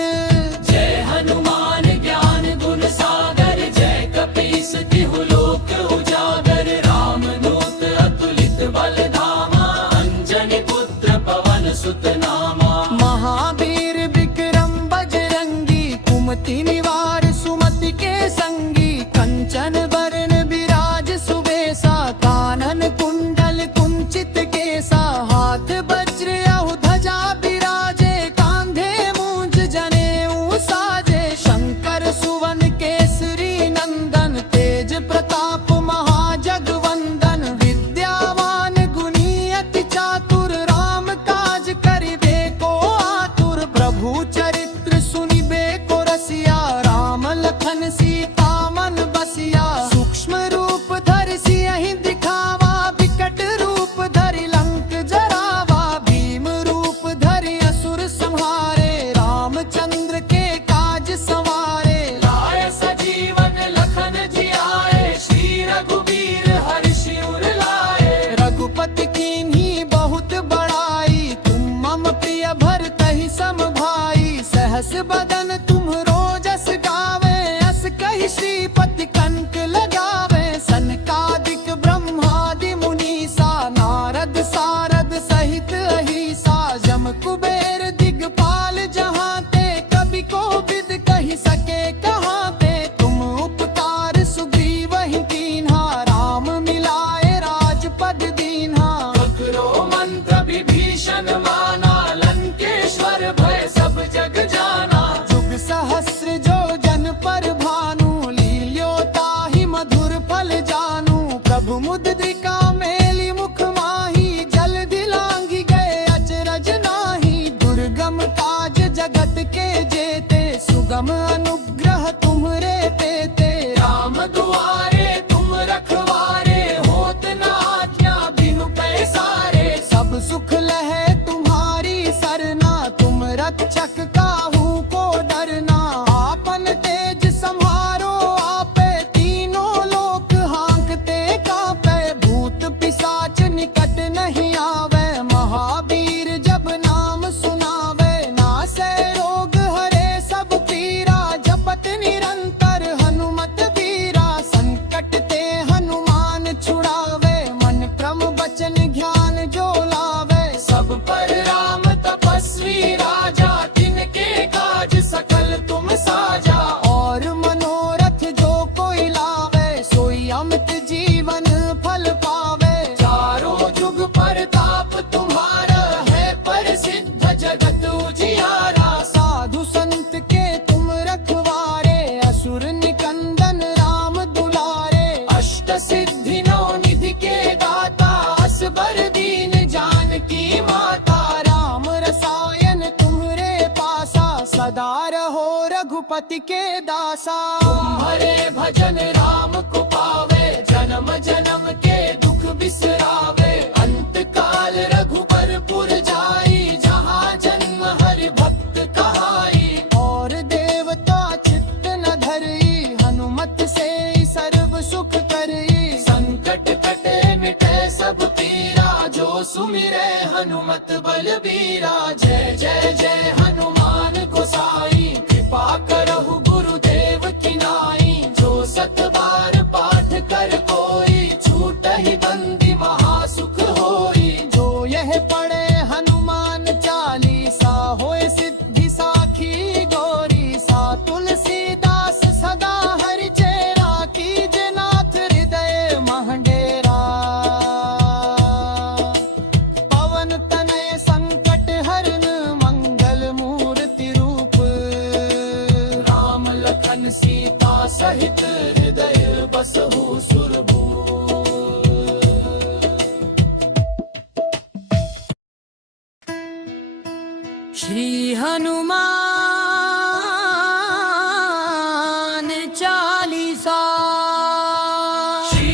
जय हनुमान ज्ञान गुण सागर, जय कपीस तिहु लोक उजागर। राम दूत अतुलित बल धामा, अंजनी पुत्र पवन सुत नामा। महावीर विक्रम बजरंगी, कुमति निवार सुमति के संगी। कंचन बरन विराज सुबेसा, कानन कुंडल कुंचित केसा। हाथ वज्र अहु ध्वजा बिराजे, कांधे मूंज जनेऊ साजे। शंकर सुवन केसरी नंदन, तेज प्रताप महाजगवंदन। विद्यावान गुणी अति चातुर, राम काज करिबे को आतुर। प्रभु चरित्र सुनिबे को रसिया, राम लखन सीता मन बसिया। सूक्ष्म रूप धरि सियहि दिखावा, विकट रूप धरि लंक जरावा। भीम रूप धरि असुर संहारे, रामचंद्र के काज सवारे। लाए सजीवन लखन जियाए, श्री रघुबीर हर्षि उर लाए। रघुपति कीन्ही बहुत बड़ाई, तुम मम प्रिय भरतहि सम भाई। सहस बदन तुम्हरो जस गावे, अस कहि श्रीपति कंठ लगावे। सनकादिक ब्रह्मादि मुनीसा, नारद सारद सहित अहिसा। जम कुबेर दिगपाल जहाँ ते, कवि कोविद कहि सके कहाँ ते। तुम उपकार सुग्रीवहि कीन्हा, राम मिलाए राजपद दीन्हा। ककरो मंत्र विभीषण माना, लंकेश्वर भय सब जग जाना। जुग सहस्र जो जन पर भानु, लील्योताहि मधुर फल जानू। प्रभु मुद्रिका मेलि मुख माहि, जल्दि लांघि गए अचरज नाहि। दुर्गम काज जगत के जेते, सुगम अनुग्रह तुम्हरे तेते। राम दुआरे तुम रखवारे, होत न आज्ञा बिनु पैसारे। सब सुख लहे तुम्हारी सरना, तुम रक्षक काहू को डरना। आपन तेज सम्हारो आपे, तीनों लोक हांकते कांपे। भूत पिशाच निकट नहीं आवे, महावीर जब नाम सुनावे। नासै रोग हरे सब पीरा, रघुपति के दासा। तुम्हारे भजन राम को पावे, जन्म जन्म के दुख बिसरावे। अंत काल रघुबरपुर जाई, जहाँ जन्म हरि भक्त कहाई। और देवता चित्त न धरई, हनुमत से सर्व सुख करई। संकट कटे मिटे सब पीरा, जो सुमिरे हनुमत बलबीरा। जय जय जय हनुमान गोसाई, कृपा करहु गुरुदेव की नाई। जो सत बार पाठ कर कोई, छूटहि बंदी महासुख होई। जो यह पढ़े हनुमान चालीसा, होए सिद्धि साखी गौरी सा। तुलसीदास सदा हरि चेरा, कीजे नाथ हृदय महडेरा। पवन तनय संकट हरन, मंगल मूर्ति रूप। राम लखन सीता सहित, हृदय बसहु सुरभूप। श्री हनुमान चालीसा। श्री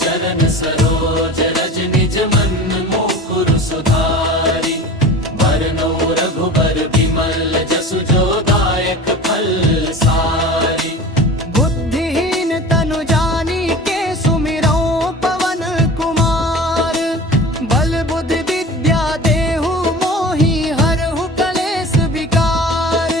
चरण सरोज रज निज मन, मुकुर सुधारि। बरनौ रघुबर बिमल, जसु जो दायक फल सारी। बुद्धिहीन तनु जानी के, सुमिरौ पवन कुमार। बल बुद्धि विद्या देहु मोहि, हरहु कलेस विकार।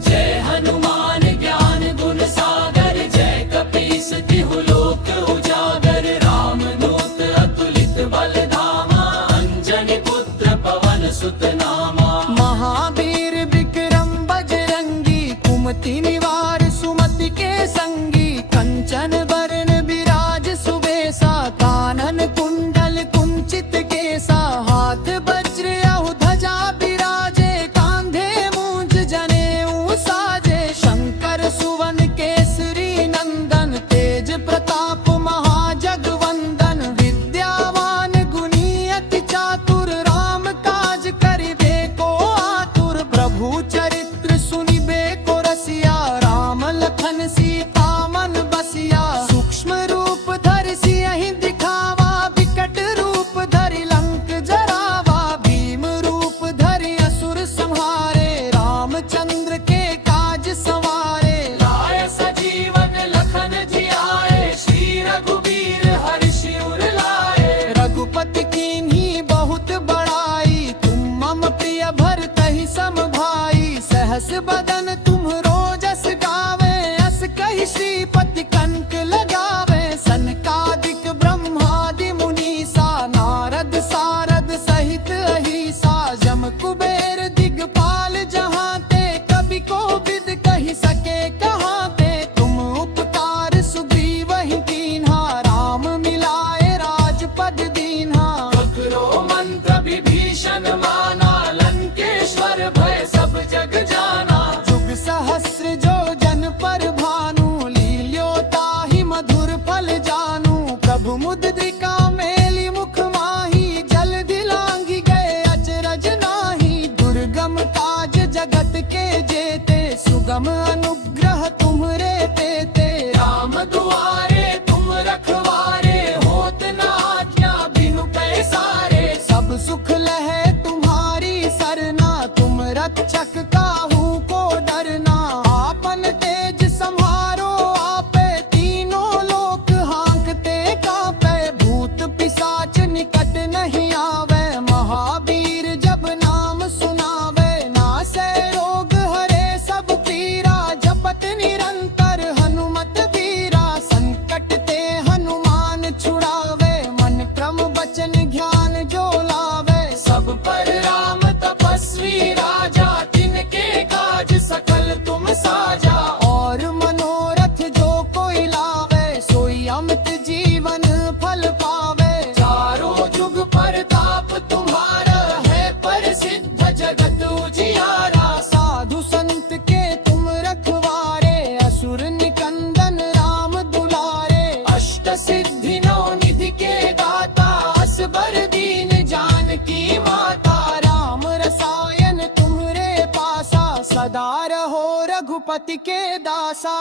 जय हनुमान ज्ञान गुण सागर, जय कपीस तिहु लोक उजागर। राम दूत अतुलित बल धामा, अंजनी पुत्र पवन सुत नामा। महावीर विक्रम बजरंगी, कुमति निवार सुमति के संगी। कंचन बरन बिराज सुबेसा, कानन कुंडल कुंचित केसा। हाथ वज्र अहु ध्वजा बिराजे, कांधे मूंज जनेऊ साजे। शंकर सुवन केसरी नंदन, तेज प्रताप महाजगवंदन। विद्यावान गुणी अति चातुर, राम काज करिबे को आतुर। प्रभु चरित्र सुनिबे को रसिया, राम लखन सीता मन बसिया। सूक्ष्म रूप धरि सियहि दिखावा, विकट रूप धरि लंक जरावा। भीम रूप धरि असुर संहारे, रामचंद्र के काज सवारे। लाय सजीवन लखन जियाए, श्री रघुबीर हर्ष उर लाए। रघुपति कीन्ही बहुत बड़ाई, तुम मम प्रिय भरतहि सम भाई। सहस बदन तुम्हरो जस गावे, अस कहि श्रीपति कंठ लगावे। सनकादिक ब्रह्मादि मुनीसा, नारद सारद सहित अहिसा। जम कुबेर दिगपाल जहाँ ते, कवि को विद कहि सके कहाँ ते। तुम उपकार सुग्रीवहि कीन्हा, राम मिलाए राजपद दीन्हा। ककरो मंत्र विभीषण माना, लंकेश्वर भय सब जग जाना। जुग सहस्र जो जन पर भानु, लील्यो ताहि मधुर फल जानू। प्रभु मुद्रिका मेलि मुख माहि, जल्दि लांघि गए अचरज नाही। दुर्गम काज जगत के जेते, सुगम अनुग्रह तुम्हरे तेते। राम दुआरे तुम रखवारे, होत न आज्ञा बिनु पैसारे। सब सुख लहे तुम्हारी सरना, तुम रक्षक काहू को डरना। आपन तेज सम्हारो आपे, तीनों लोक हाँकते कांपे। भूत पिशाच निकट नहीं आवे, महावीर जब नाम सुनावे। नासै रोग हरे सब पीरा, जपत निरंतर हनुमत वीरा। संकट ते हनुमान छुड़ावे, मन क्रम वचन ज्ञान जो लावे। सब पर राम तपस्वी राजा, तिनके काज सकल तुम साजा। और मनोरथ जो कोई लावे, सोई अमित जीवन फल पावे। चारों जुग परताप तुम्हारा, है प्रसिद्ध जगत उजियारा। साधु संत के तुम रखवारे, असुर निकंदन राम दुलारे। अष्ट सिद्धि नौ निधि के दाता, असबर दीन जानकी माता। राम रसायन तुम्हरे पासा, सदा रहो रघुपति पति के दासा।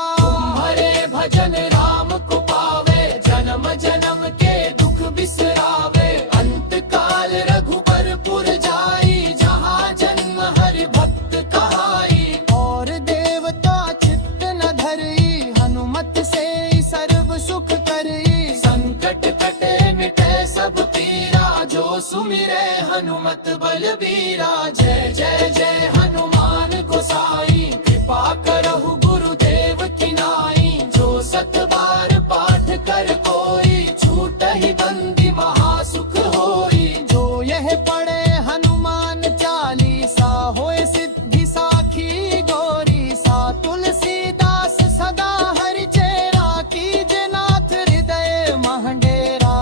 हरे भजन राम को पावे, जन्म जन्म के दुख बिसरावे। अंत काल रघुबरपुर जाई, जहाँ जन्म हरि भक्त कहाई। और देवता चित्त न धरई, हनुमत से सर्व सुख करई। संकट कटे मिटे सब पीरा, जो सुमिरे हनुमत बलबीरा। जय जय जय हनुमान गोसाई, कृपा करहु गुरुदेव की नाई। जो सत बार पाठ कर कोई, छूटहि बंदी महासुख होई। जो यह पढ़े हनुमान चालीसा, होए सिद्धि साखी गौरी सा। तुलसीदास सदा हरि चेरा, कीजे नाथ हृदय महडेरा।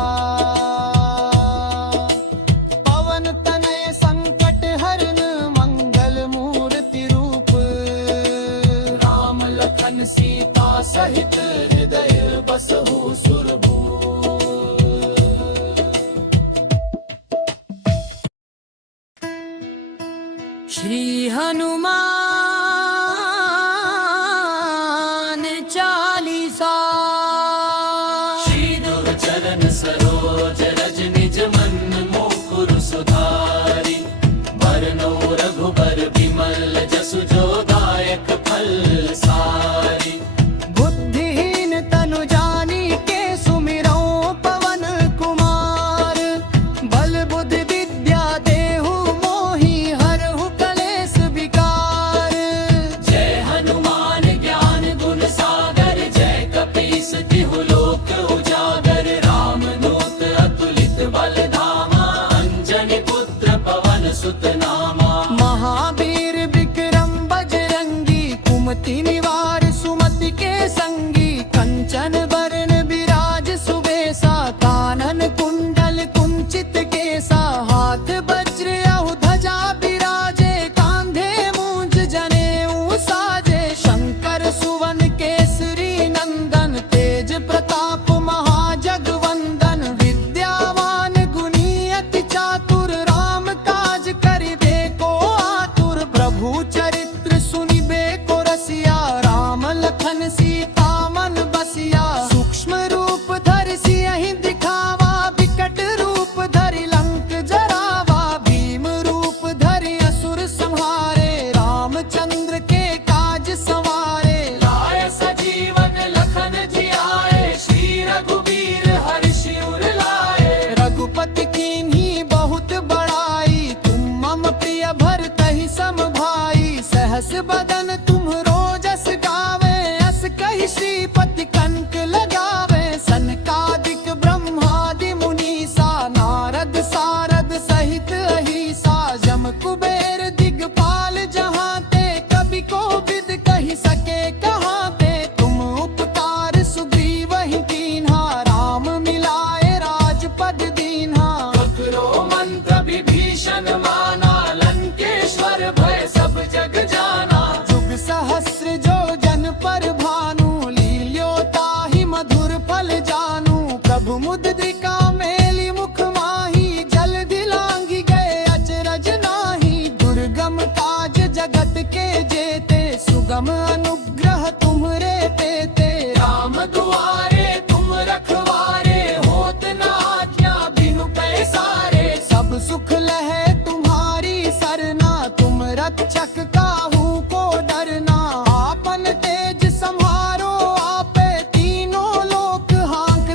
पवन तनय संकट हरन, मंगल मूर्ति रूप। राम लखन सीता सहित, हृदय बसहु सुरभूप। श्री हनुमान चालीसा। श्री चरण सरोज रज निज मन, मुकुर सुधारि। बरनौ रघुबर बिमल, जसु जो दायक फल सारी। बुद्धिहीन तनु जानिके, सुमिरौ पवन कुमार। बल बुद्धि विद्या देहु मोहि, हरहु कलेश विकार। जय हनुमान ज्ञान गुण सागर, जय कपीस तिहु लोक उजागर। राम दूत अतुलित बल धामा, अंजनी पुत्र पवन सुत नामा। महावीर विक्रम बजरंगी, कुमति निवार सुमति के संगी। कंचन बरन विराज सुबेसा, कानन कुंडल कुंचित केसा। हाथ वज्र अहु ध्वजा बिराजे, कांधे मूंज जनेऊ साजे। शंकर सुवन केसरी नंदन, तेज प्रताप महाजगवंदन। विद्यावान गुणी अति चातुर, राम काज करिबे को आतुर। प्रभु चरित्र सुनिबे को रसिया, राम लखन सीता मन बसिया। सूक्ष्म रूप धरि सियहि दिखावा, विकट रूप धरि लंक जरावा। भीम रूप धरि असुर संहारे, रामचंद्र के काज संवारे। लाय सजीवन लखन जियाए, श्री रघुबीर हर्षि उर लाए। रघुपति कीन्ही बहुत बड़ाई, तुम मम प्रिय भरतहि सम भाई। सहस बदन तुम्हरो जस गावे, अस कहि श्रीपति कंठ लगावे। सनकादिक ब्रह्मादि मुनीसा, नारद सारद सहित अहिसा। जम कुबेर दिगपाल जहाँ ते, कवि कोविद कहि सके कहाँ ते। तुम उपकार सुग्रीवहि कीन्हा, राम मिलाए राजपद दीन्हा। ककरो मंत्र विभीषण माना, लंकेश्वर भय सब जग जाना। जुग सहस्र जो जन पर भानु, लील्यो ताहि मधुर फल जानू। प्रभु मुद्रिका मेलि मुख माही, जल्दि लांघि गए अचरज नाही। दुर्गम काज जगत के जेते, सुगम अनुग्रह तुम्हरे तेते। राम दुआरे तुम रखवारे, होत न आज्ञा बिनु पैसारे। सब सुख लहे तुम्हारी सरना, तुम रक्षक काहू को डरना। आपन तेज संहारो आपे, तीनों लोक हांक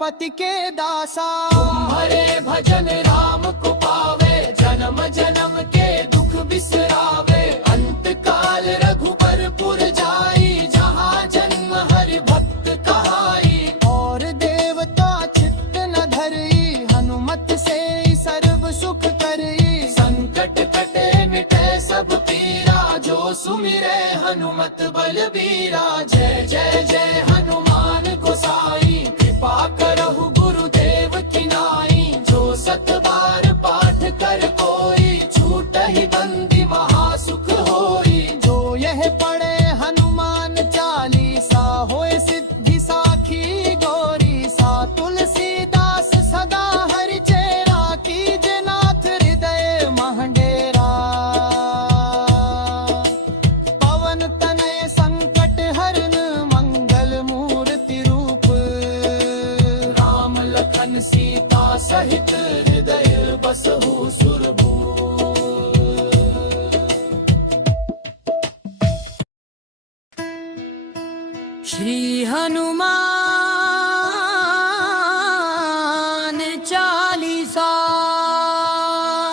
रघुपति के दासा। तुम्हारे भजन राम को पावे, जन्म जन्म के दुख बिसरावे। अंत काल रघुबरपुर जाई, जहाँ जन्म हरि भक्त कहाई। और देवता चित्त न धरई, हनुमत से सर्व सुख करई। संकट कटे मिटे सब पीरा, जो सुमिरे हनुमत बलबीरा। जय जय जय हनुमान गोसाई, कृपा करहु गुरुदेव की नाई। जो सत बार पाठ कर कोई, छूटहि बंदी महासुख होई। जो यह पढ़े हनुमान चालीसा, होए सिद्धि साखी गौरी सा। तुलसीदास सदा हरि चेरा, कीजे नाथ हृदय महडेरा। पवन तनय संकट हरन, मंगल मूर्ति रूप। राम लखन सीता सहित, हृदय बसहु सुरभूप। श्री हनुमान चालीसा।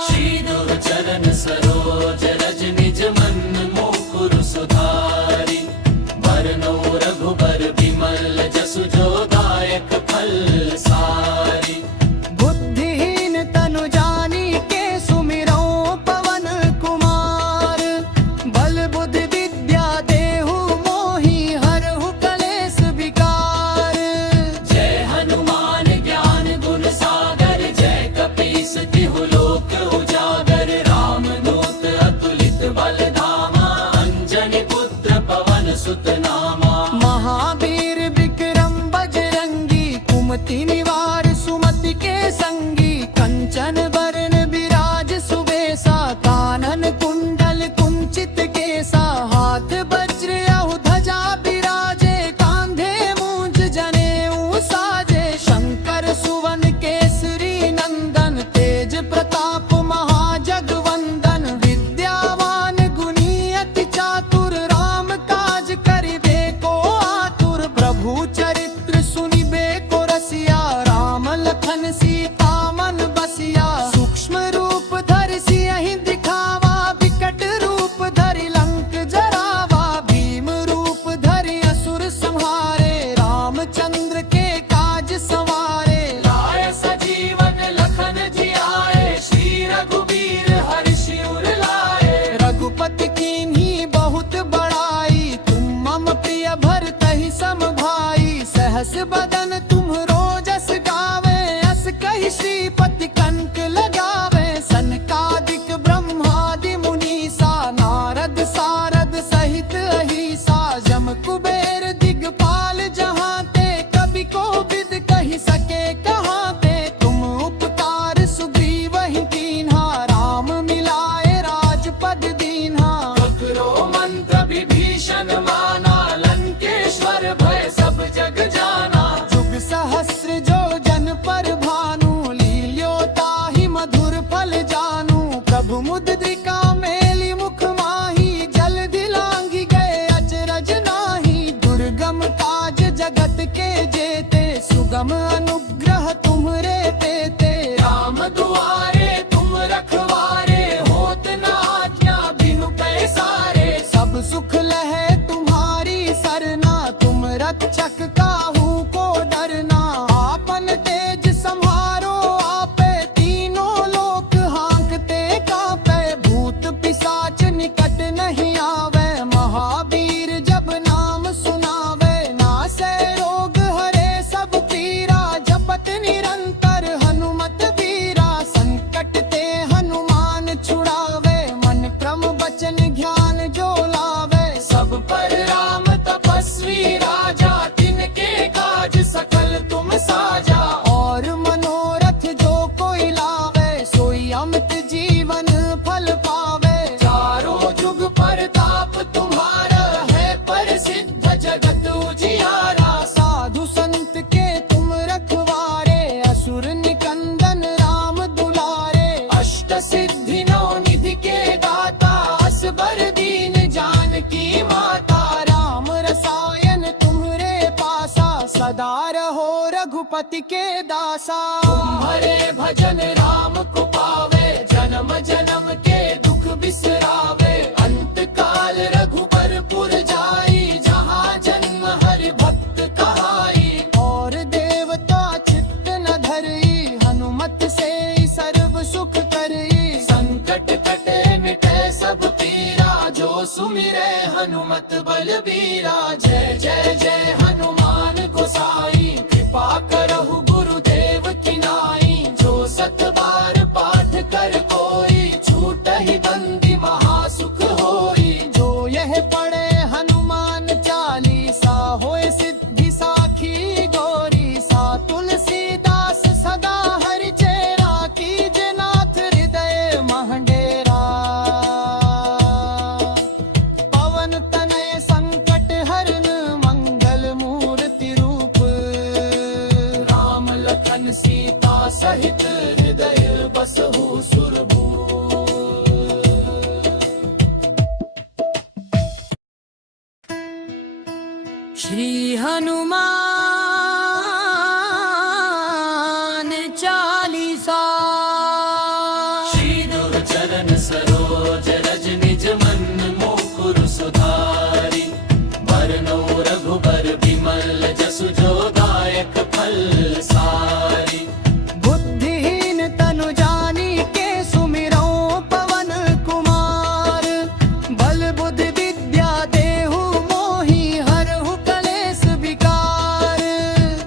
श्री दुर्चरण सरोज रज निज मन, मुकुर सुधारि। बरनौ रघुबर विमल, जसु जो दायक फल सारी। बुद्धिहीन तनु जानी के, सुमिरौ पवन कुमार। बल बुद्धि विद्या देहु मोहि, हरहु कलेश विकार। जय हनुमान ज्ञान गुण सागर, जय कपीस तिहु लोक उजागर। राम दूत अतुलित बल धामा, अंजनी पुत्र पवन सुत नामा। महावीर विक्रम बजरंगी, कुमति निवार सुमति के संगी। कंचन बरन विराज सुबेसा, कानन कुंडल कुंचित केसा। हाथ वज्र औ ध्वजा बिराजे, कांधे मूंज जनेऊ साजे। शंकर सुवन केसरी नंदन, तेज प्रताप महाजगवंदन। विद्यावान गुणी अति चातुर, राम काज करिबे को आतुर। प्रभु चरित्र सुनिबे को रसिया, राम लखन सीता मन बसिया। सूक्ष्म रूप धरि सियहि दिखावा, विकट रूप धरि लंक जरावा। भीम रूप धरि असुर संहारे, रामचंद्र के काज संवारे। लाय सजीवन लखन जियाए, श्री रघुबीर हर्षि उर लाए। रघुपति कीन्ही बहुत बड़ाई, तुम मम प्रिय भरतहि सम भाई। सहस बदन तुम्हरो जस गावे, अस कहि श्रीपति कंठ लगावे। सनकादिक ब्रह्मादि मुनीसा, नारद सारद सहित अहिसा। जम कुबेर दिगपाल जहाँ ते, कवि कोविद कहि सके कहाँ ते। तुम उपकार सुग्रीवहि कीन्हा, राम मिलाए राजपद दीन्हा। ककरो मंत्र विभीषण माना, लंकेश्वर भय सब जग जाना। जुग सहस्र जो जन पर भानु, लील्यो ताहि मधुर फल जानू। प्रभु मुद्रिका मेलि मुख माहि, जल्दि लांघि गए अचरज नाहि। दुर्गम काज जगत के जेते, सुगम अनुग्रह तुम्हरे तेते। राम दुआरे तुम रखवारे, होत न आज्ञा बिनु पैसारे। सब सुख लहे तुम्हारी सरना, तुम रक्षक काहू को डरना। आपन तेज संहारो आपे, तीनों लोक हांकते कांपे। भूत पिशाच निकट नहीं आवे, महावीर जब नाम सुनावे। नासै रोग हरे सब पीरा, जपत निरंतर हनुमत वीरा। संकट ते हनुमान छुड़ावे, मन क्रम वचन ध्यान जो लावे। सब पर राम तपस्वी राजा, तिनके काज सकल तुम साजा। और मनोरथ जो कोई लावे, सोई अमित जीवन फल पावे। चारों जुग परताप तुम्हारा, है प्रसिद्ध जगत उजियारा। साधु संत के तुम रखवारे, असुर निकंदन राम दुलारे। अष्ट सिद्धि नौ निधि के दाता, असबर दीन जानकी माता। राम रसायन तुम्हरे पासा, सदा रहो रघुपति पति के दासा। तुम्हारे भजन राम को पावे, जन्म जन्म के दुख बिसरावे। अंत काल रघुबरपुर जाई, जहाँ जन्म हरि भक्त कहाई। और देवता चित्त न धरई, हनुमत से सर्व सुख करई। संकट कटे मिटे सब पीरा, जो सुमिरे हनुमत बलबीरा। जय जय जय हनुमान गोसाई, कृपा करहु गुरुदेव की नाई। जो सत बार पाठ कर कोई, छूटहि बंदी महासुख होई। जो यह पढ़े हनुमान चालीसा, होए सिद्धि साखी गौरी सा। तुलसीदास सदा हरि चेरा, कीजे नाथ हृदय महडेरा। पवन तनय संकट हरन, मंगल मूर्ति रूप। राम लखन सीता सहित, हृदय बसहु सुरभूप। श्री हनुमान चालीसा। श्री चरण सरोज रज निज मन, मुकुर सुधारी। बरनौ रघुबर बिमल, जसु जो दायक फल सारी। बुद्धिहीन तनु जानिके, सुमिरौ पवन कुमार। बल बुद्धि विद्या देहु मोहि, हरहु कलेश विकार।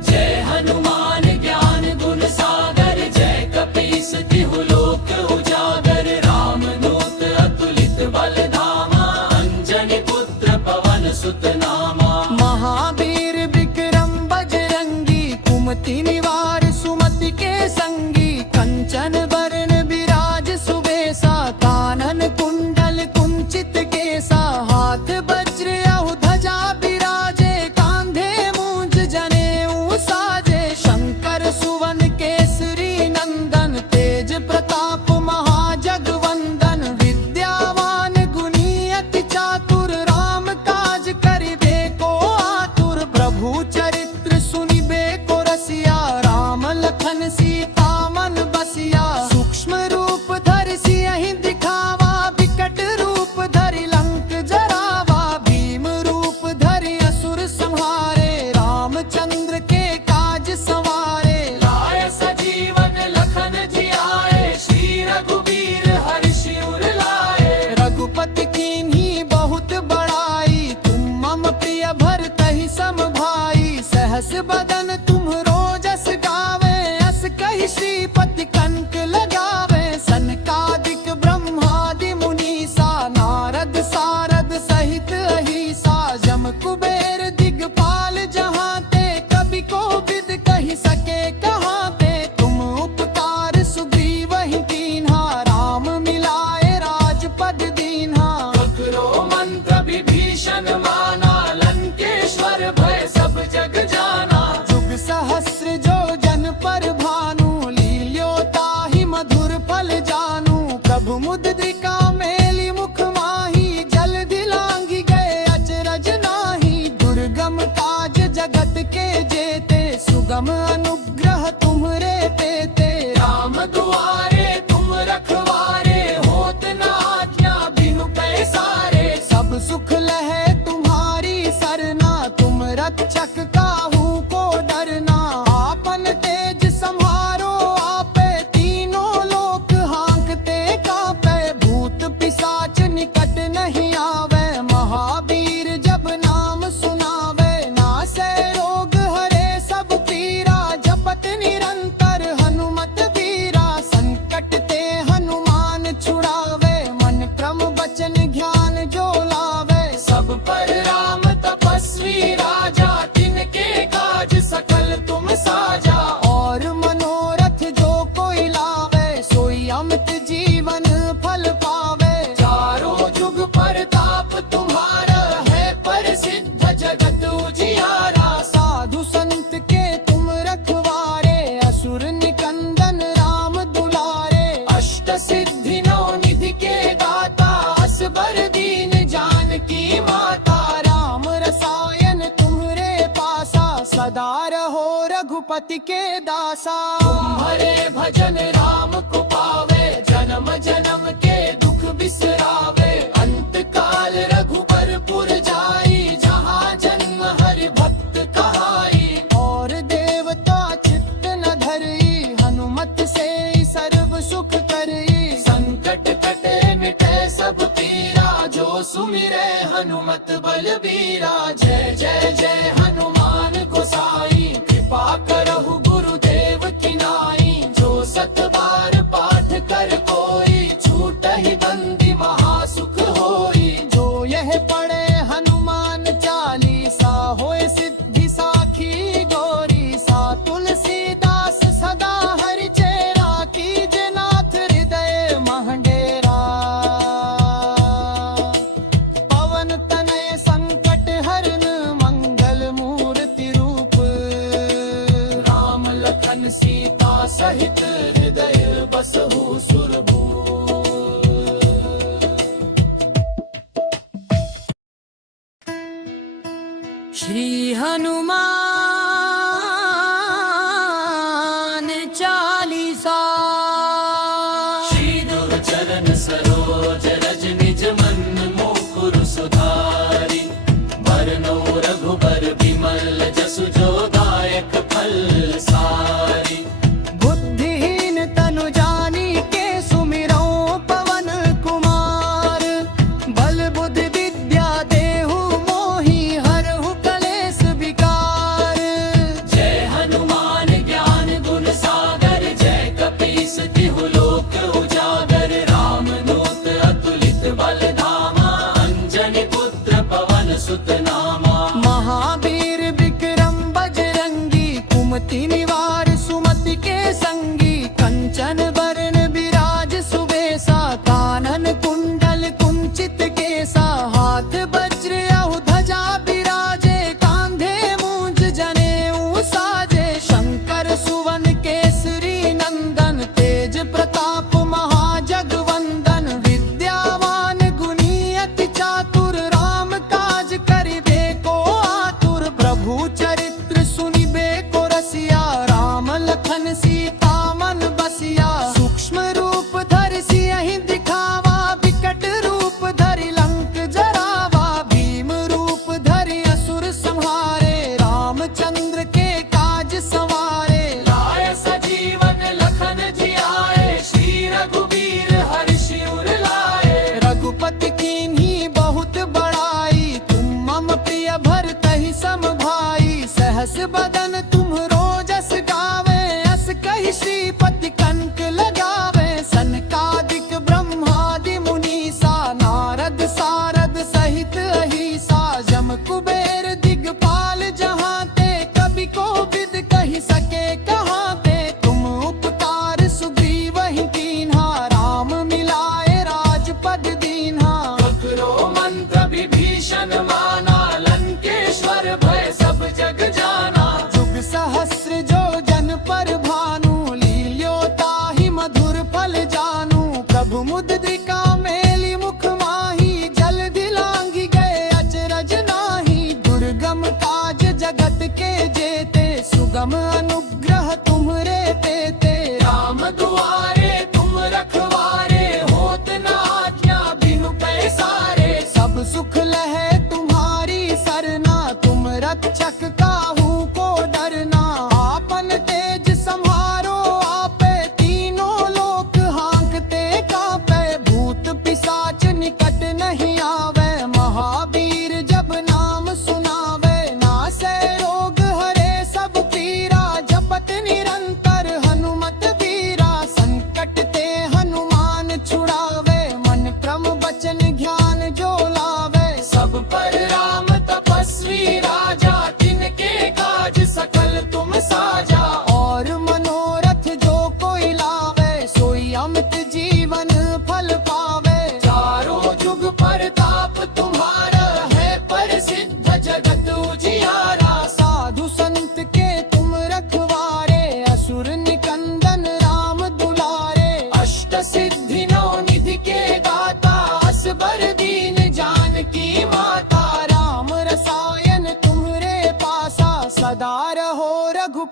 जय हनुमान ज्ञान गुण सागर, जय कपीस तिहु लोक उजागर। राम दूत अतुलित बल धामा, अंजनी पुत्र पवन सुत नामा। महावीर विक्रम बजरंगी, कुमति निवार सुमति के संगी। कंचन बरन विराज सुबेसा, कानन कुंडल कुंचित केसा। हाथ वज्र अहु ध्वजा बिराजे, कांधे मूंज जनेऊ साजे। शंकर सुवन केसरी नंदन, तेज प्रताप महाजगवंदन। विद्यावान गुणी अति चातुर, राम काज करिबे को आतुर। प्रभु चरित्र सुनिबे को रसिया, राम लखन सीता मन बसिया। सूक्ष्म रूप धरि सियहि दिखावा, विकट रूप धरि लंक जरावा। भीम रूप धरि असुर संहारे, रामचंद्र के काज संवारे। लाय सजीवन लखन जियाए, श्री रघुबीर हर्षि उर लाए। रघुपति कीन्ही बहुत बड़ाई, तुम मम प्रिय भरतहि सम भाई। सहस बदन तुम्हरो जस गावे, अस कहि श्रीपति कंठ लगावे। सनकादिक ब्रह्मादि मुनीसा, नारद सारद सहित अहिसा। जम कुबेर दिगपाल जहाँ ते, कवि कोविद कहि सके कहाँ ते। तुम उपकार सुग्रीवहि कीन्हा, राम मिलाए राजपद दीन्हा। ककरो मंत्र विभीषण माना, लंकेश्वर भय सब जग जाना। जुग सहस्र जो जन पर भानु, लील्यो ताहि मधुर फल जानू। प्रभु मुद्रिका मेलि मुख माही, जल्दि लांघि गए अचरज नाही। दुर्गम काज जगत के जेते, सुगम अनुग्रह तुम्हरे तेते। राम दुआरे तुम रखवारे, होत न आज्ञा बिनु पैसारे। सब सुख लहे तुम्हारी सरना, तुम रक्षक काहू को डरना। आपन तेज संहारो आपे, तीनों लोक हांकते कांपे। भूत पिशाच निकट नहीं आवे, महावीर जब नाम सुनावे। नासै रोग हरे सब पीरा, जपत निरंतर हनुमत बीरा। संकट ते हनुमान छुड़ावे, मन क्रम वचन ध्यान जो लावे। सब पर राम तपस्वी राजा, तिनके काज सकल तुम साजा। और मनोरथ जो कोई लावे, सोई अमित जीवन फल पावे। चारों जुग परताप तुम्हारा है, प्रसिद्ध जगत उजियारा। साधु संत के तुम रखवारे, असुर निकंदन राम दुलारे। अष्ट सिद्धि नौ निधि के दाता, असबर दीन जानकी माता। राम रसायन तुम्हरे पासा, सदा रहो रघुपति रघुपति के दासा। तुम्हारे भजन राम को पावे, जन्म जन्म के दुख बिसरावे। अंत काल रघुबरपुर जाई, जहाँ जन्म हरि भक्त कहाई। और देवता चित्त न धरई, हनुमत से सर्व सुख करई। संकट कटे मिटे सब पीरा, जो सुमिरे हनुमत बलबीरा। जय जय जय हनुमान गोसाई, कृपा करहु गुरुदेव की नाई। जो सत बार पाठ कर कोई, छूटहि बंदी महासुख होई। जो यह पढ़े हनुमान चालीसा, होए सिद्धि साखी गौरी सा। तुलसीदास सदा हरि चेरा, कीजे नाथ हृदय महडेरा। पवन तनय संकट हरन, मंगल मूर्ति रूप। राम लखन सीता सहित, हृदय बसहु सुरभूप। श्री हनुमान चालीसा। श्री गुरु चरण सरोज रज, निज मन मुकुर सुधारि। बरनौ रघुबर बिमल, जसु जो दायक फल सारी। बुद्धिहीन तनु जानिके, सुमिरौ पवन कुमार। बल बुद्धि विद्या देहु मोहि, हरहु कलेश विकार। जय हनुमान ज्ञान गुण सागर, जय कपीस तिहु लोक उजागर। रामदूत अतुलित बल धामा, अंजनी पुत्र पवन सुत नामा। महावीर विक्रम बजरंगी, कुमति निवार सुमति के संगी। कंचन बरन विराज सुबेसा, कानन कुंडल कुंचित केसा। हाथ वज्र औ ध्वजा बिराजे, कांधे मूंज जनेऊ साजे। शंकर सुवन केसरी नंदन, तेज प्रताप महाजगवंदन। विद्यावान गुणी अति चातुर, राम काज करिबे को आतुर। प्रभु चरित्र सुनिबे को रसिया, राम लखन सीता मन बसिया। सूक्ष्म रूप धरि सियहि दिखावा, विकट रूप धरि लंक जरावा। भीम रूप धरि असुर संहारे, रामचंद्र के काज संवारे। लाय सजीवन लखन जियाए, श्री रघुबीर हर्षि उर लाए। रघुपति कीन्ही बहुत बड़ाई, तुम मम प्रिय भरतहि सम भाई। सहस बदन तुम्हरो जस गावे, अस कहि श्रीपति कंठ लगावे। सनकादिक ब्रह्मादि मुनीसा, नारद सारद सहित अहिसा। जम कुबेर दिगपाल जहाँ ते, कवि कोविद कहि सके कहाँ ते। तुम उपकार सुग्रीवहि कीन्हा, राम मिलाए राजपद दीन्हा। ककरो मंत्र विभीषण माना, लंकेश्वर भय सब जग जाना। जुग सहस्र जो जन पर भानु, लील्यो ताहि मधुर फल जानू। प्रभु मुद्रिका मेलि मुख माहि, जलधि लांघि गए अचरज नाही। दुर्गम काज जगत के जेते, सुगम अनुग्रह तुम्हरे तेते। राम दुआरे तुम रखवारे, होत न आज्ञा बिनु पैसारे। सब सुख लहे तुम्हारी सरना, तुम रक्षक काहू को डरना। आपन तेज सम्हारो आपे, तीनों लोक हांकते कांपे। भूत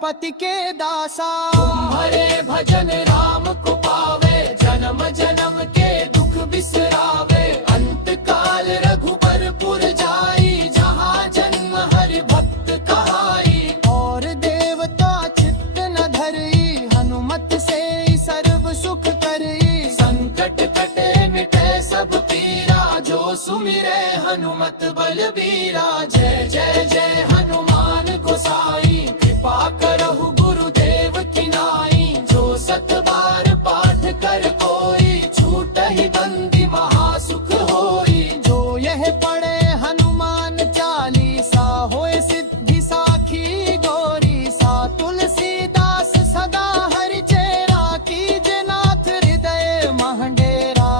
पति के दासा। तुम्हारे भजन राम को पावे, जन्म जन्म के दुख बिसरावे। अंत काल रघुबरपुर जाई, जहाँ जन्म हरि भक्त कहाई। और देवता चित्त न धरई, हनुमत से सर्व सुख करई। संकट कटे मिटे सब पीरा, जो सुमिरे हनुमत बलबीरा। जय जय जय हनुमान गोसाई, कृपा करहु गुरुदेव की नाई। जो सत बार पाठ कर कोई, छूटहि बंदी महासुख होई। जो यह पढ़े हनुमान चालीसा, होए सिद्धि साखी गौरी सा। तुलसीदास सदा हरि चेरा, कीजे नाथ हृदय महडेरा।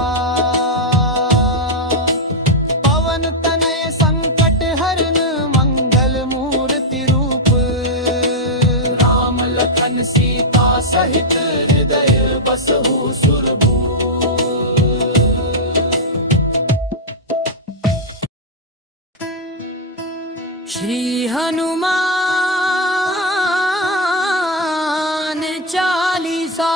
पवन तनय संकट हरन, मंगल मूर्ति रूप। राम लखन सीता सहित, हृदय बसहु सुरभूप। श्री हनुमान चालीसा।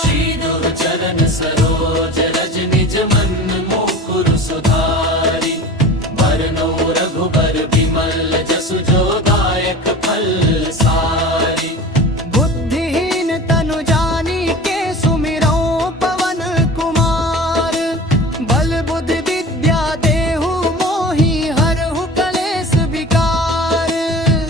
श्री दुर्चरण सरोज रज निज मन, मुकुर सुधारि। बरनौ रघुबर बिमल, जसु जो दायक फल सारी। बुद्धिहीन तनु जानिके, सुमिरौ पवन कुमार। बल बुद्धि विद्या देहु मोहि, हरहु कलेश विकार।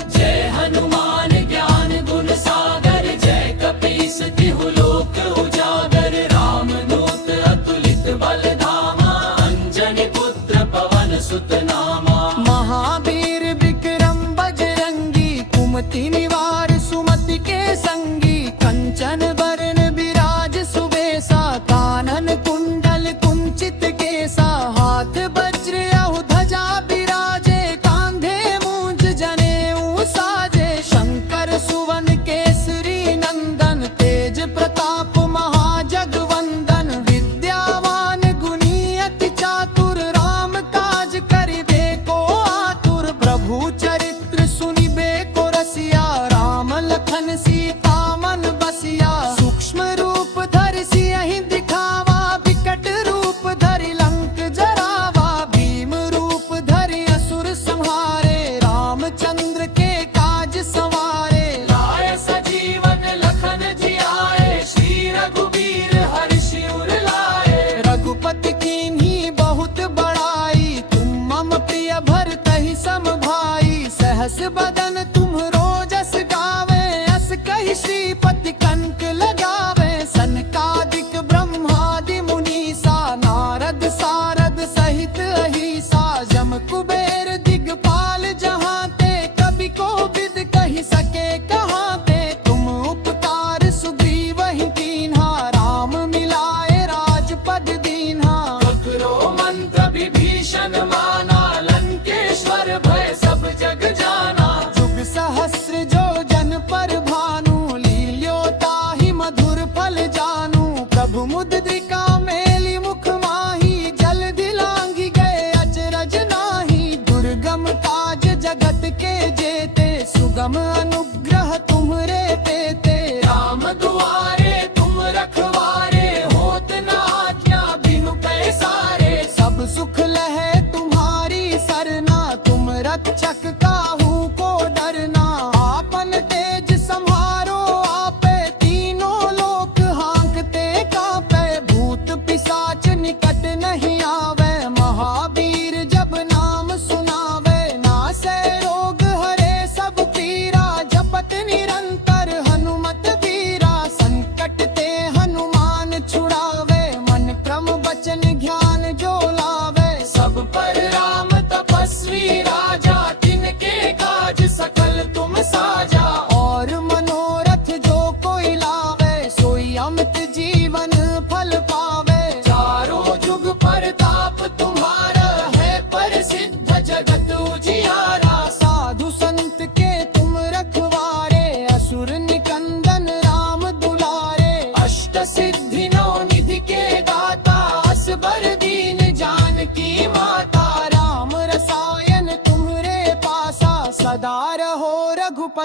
जय हनुमान ज्ञान गुण सागर, जय कपीस तिहु लोक उजागर। राम दूत अतुलित बल धामा, अंजनी पुत्र पवन सुत नामा। महावीर विक्रम बजरंगी, कुमति निवार सुमति के संगी। कंचन बरन विराज सुबेसा, कानन कुंडल कुंचित केसा। हाथ वज्र अहु ध्वजा बिराजे, कांधे मूंज जनेऊ साजे। शंकर सुवन केसरी नंदन, तेज प्रताप महाजगवंदन। विद्यावान गुणी अति चातुर, राम काज करिबे को आतुर। प्रभु चरित्र सुनिबे को रसिया, राम लखन सीता मन बसिया। सूक्ष्म रूप धरि सियहि दिखावा, विकट रूप धरि लंक जरावा। भीम रूप धरि असुर संहारे, रामचंद्र के काज संवारे। लाय सजीवन लखन जियाए, श्री रघुबीर हर्षि उर लाए। रघुपति कीन्ही बहुत बड़ाई, तुम मम प्रिय भरतहि सम भाई। सहस बदन तुम्हरो जस गावे, अस कहि श्रीपति कंठ लगावे। सनकादिक ब्रह्मादि मुनीसा, नारद सारद सहित अहिसा। जम कुबेर दिगपाल जहाँ ते, कवि कोविद कहि सके कहाँ ते। तुम उपकार सुग्रीवहि कीन्हा, राम मिलाए राजपद दीन्हा। ककरो मंत्र विभीषण माना, लंकेश्वर भय सब जग जाना। जुग सहस्र जो जन पर भानु, लील्यो ताहि मधुर फल जानू। प्रभु मुद्रिका मेलि मुख माही, जल्दि लांघि गए अचरज नाही। दुर्गम काज जगत के जेते, सुगम अनुग्रह तुम्हरे पेते। राम दुआरे तुम रखवारे, होत न आज्ञा बिनु पैसारे। सब सुख लहे तुम्हारी सरना, तुम रक्षक काहू को डरना। आपन तेज संहारो आपे, तीनों लोक हाँकते कांपे। भूत पिशाच निकट नहीं आवे, महावीर जब नाम सुनावे। नासै रोग हरे सब पीरा, जप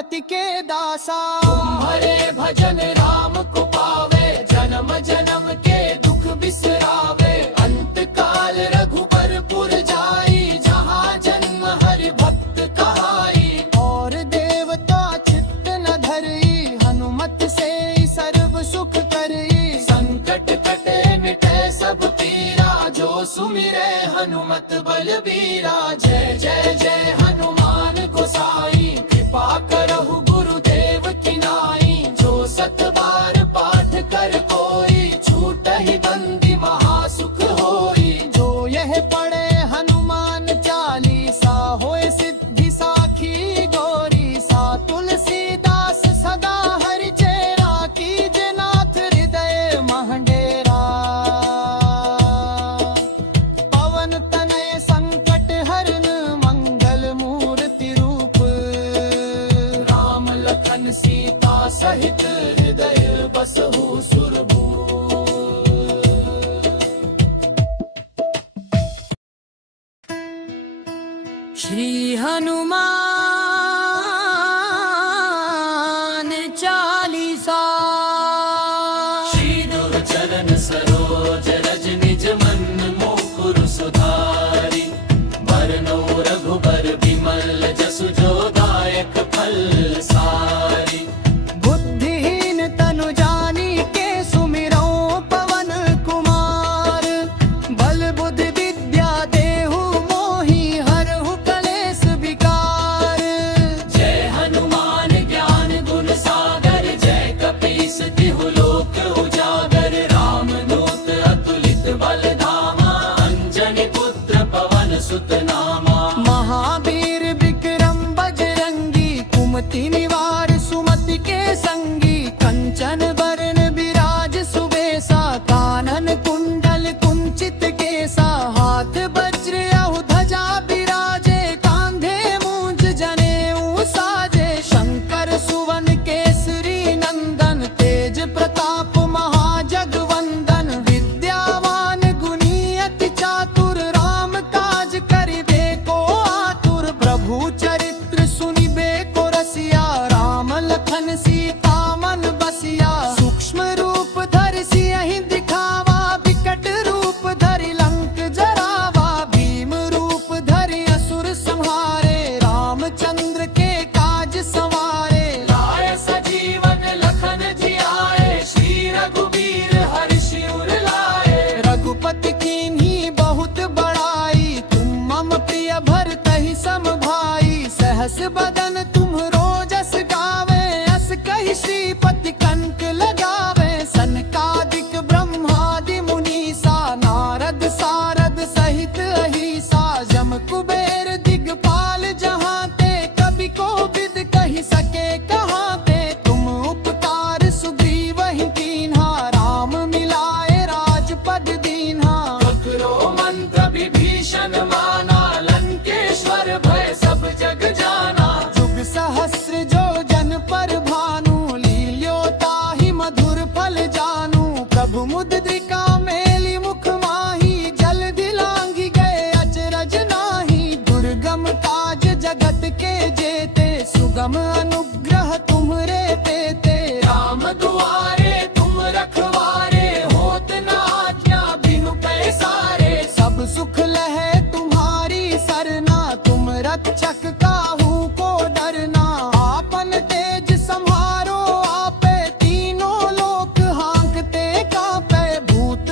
रघुपति के दासा। तुम्हारे भजन राम को पावे, जन्म जन्म के दुख बिसरावे। अंत काल रघुबरपुर जाई, जहाँ जन्म हरि भक्त कहाई। और देवता चित्त न धरई, हनुमत से सर्व सुख करई। संकट कटे मिटे सब पीरा, जो सुमिरे हनुमत बलबीरा। जय जय जय हनुमान गोसाई, कृपा करहु गुरुदेव की नाई। जो सत बार पाठ कर कोई, छूटहि बंदी महासुख होई। जो यह पढ़े हनुमान चालीसा, होए सिद्धि साखी गौरी सा। तुलसीदास सदा हरि चेरा, कीजे नाथ हृदय महडेरा। पवन तनय संकट हरन, मंगल मूर्ति रूप। राम लखन सीता सहित, हृदय बसहु सुरभूप। श्री हनुमान चालीसा। श्री चरण सरोज रज निज मन, मुकुर सुधारि। बरनौ रघुबर बिमल, जसु जो दायक फल सारी। बुद्धिहीन तनु जानी के, सुमिरौ पवन कुमार। बल बुद्धि विद्या देहु मोहि, हरहु कलेस विकार। जय हनुमान ज्ञान गुण सागर, जय कपीस तिहु लोक उजागर। राम दूत अतुलित बल धामा, अंजनी पुत्र पवन सुत नामा। महावीर विक्रम बजरंगी, कुमति निवार सुमति के संगी। कंचन बरन विराज सुबेसा, कानन कुंडल कुंचित केसा। हाथ वज्र औ ध्वजा बिराजे, कांधे मूंज जनेऊ साजे। शंकर सुवन केसरी नंदन, तेज प्रताप महाजगवंदन। विद्यावान गुणी अति चातुर, राम काज करिबे को आतुर। प्रभु चरित्र सुनिबे को रसिया, राम लखन सीता मन बसिया। सूक्ष्म रूप धरि सियहि दिखावा, विकट रूप धरि लंक जरावा। भीम रूप धरि असुर संहारे, रामचंद्र के काज संवारे। लाए सजीवन लखन जियाए, श्री रघुबीर हर्षि उर लाए। रघुपति कीन्ही बहुत बड़ाई, तुम मम प्रिय भरतहि सम भाई। सहस बदन तुम्हरो जस गावे, अस कहि श्रीपति कंठ लगावे। सनकादिक ब्रह्मादि मुनीसा, नारद सारद सहित अहिसा। जम कुबेर दिगपाल जहाँ ते, कवि कोविद कहि सके कहाँ ते। तुम उपकार सुग्रीवहि कीन्हा, राम मिलाए राजपद दीन्हा। ककरो मंत्र विभीषण माना, लंकेश्वर भय सब जग जाना। जुग सहस्र जो जन पर भानु, लील्योताहि मधुर फल जानू। प्रभु मुद्रिका मेलि मुख माहि, जलधि लांघि गए अचरज नाही। दुर्गम काज जगत के जेते, सुगम अनुग्रह तुम्हरे तेते। राम दुआरे तुम रखवारे, होत न आज्ञा बिनु पैसारे। सब सुख लहे तुम्हारी सरना, तुम रक्षक काहू को डरना। आपन तेज सम्हारो आपे, तीनों लोक हाँकते कापे। भूत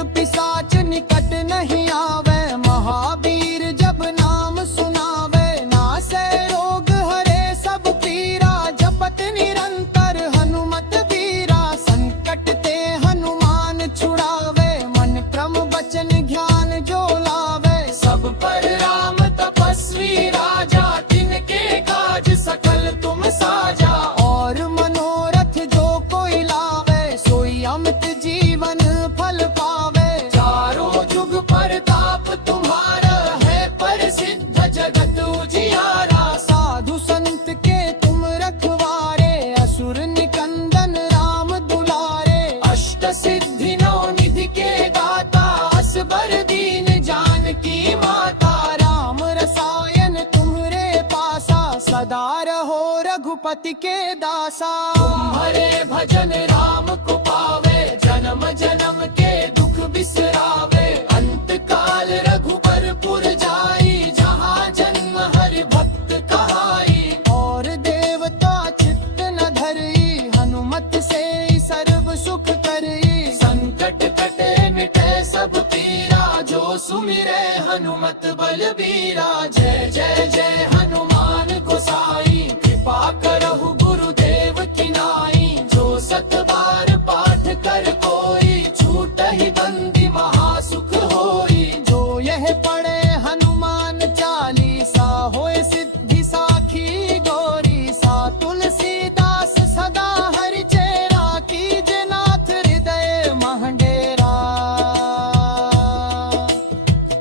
रघुपति के दासा। तुम्हारे भजन राम को पावे, जन्म जन्म के दुख बिसरावे। अंत काल रघुबरपुर जाई, जहाँ जन्म हरि भक्त कहाई। और देवता चित्त न धरई, हनुमत से सर्व सुख करई। संकट कटे मिटे सब पीरा, जो सुमिरे हनुमत बलबीरा। जय जय जय हनुमान गोसाई, कृपा करहु गुरुदेव की नाई। जो सत बार पाठ कर कोई, छूटहि बंदी महासुख होई। जो यह पढ़े हनुमान चालीसा, होए सिद्धि साखी गौरी सा। तुलसीदास सदा हरि चेरा, कीजे नाथ हृदय महडेरा।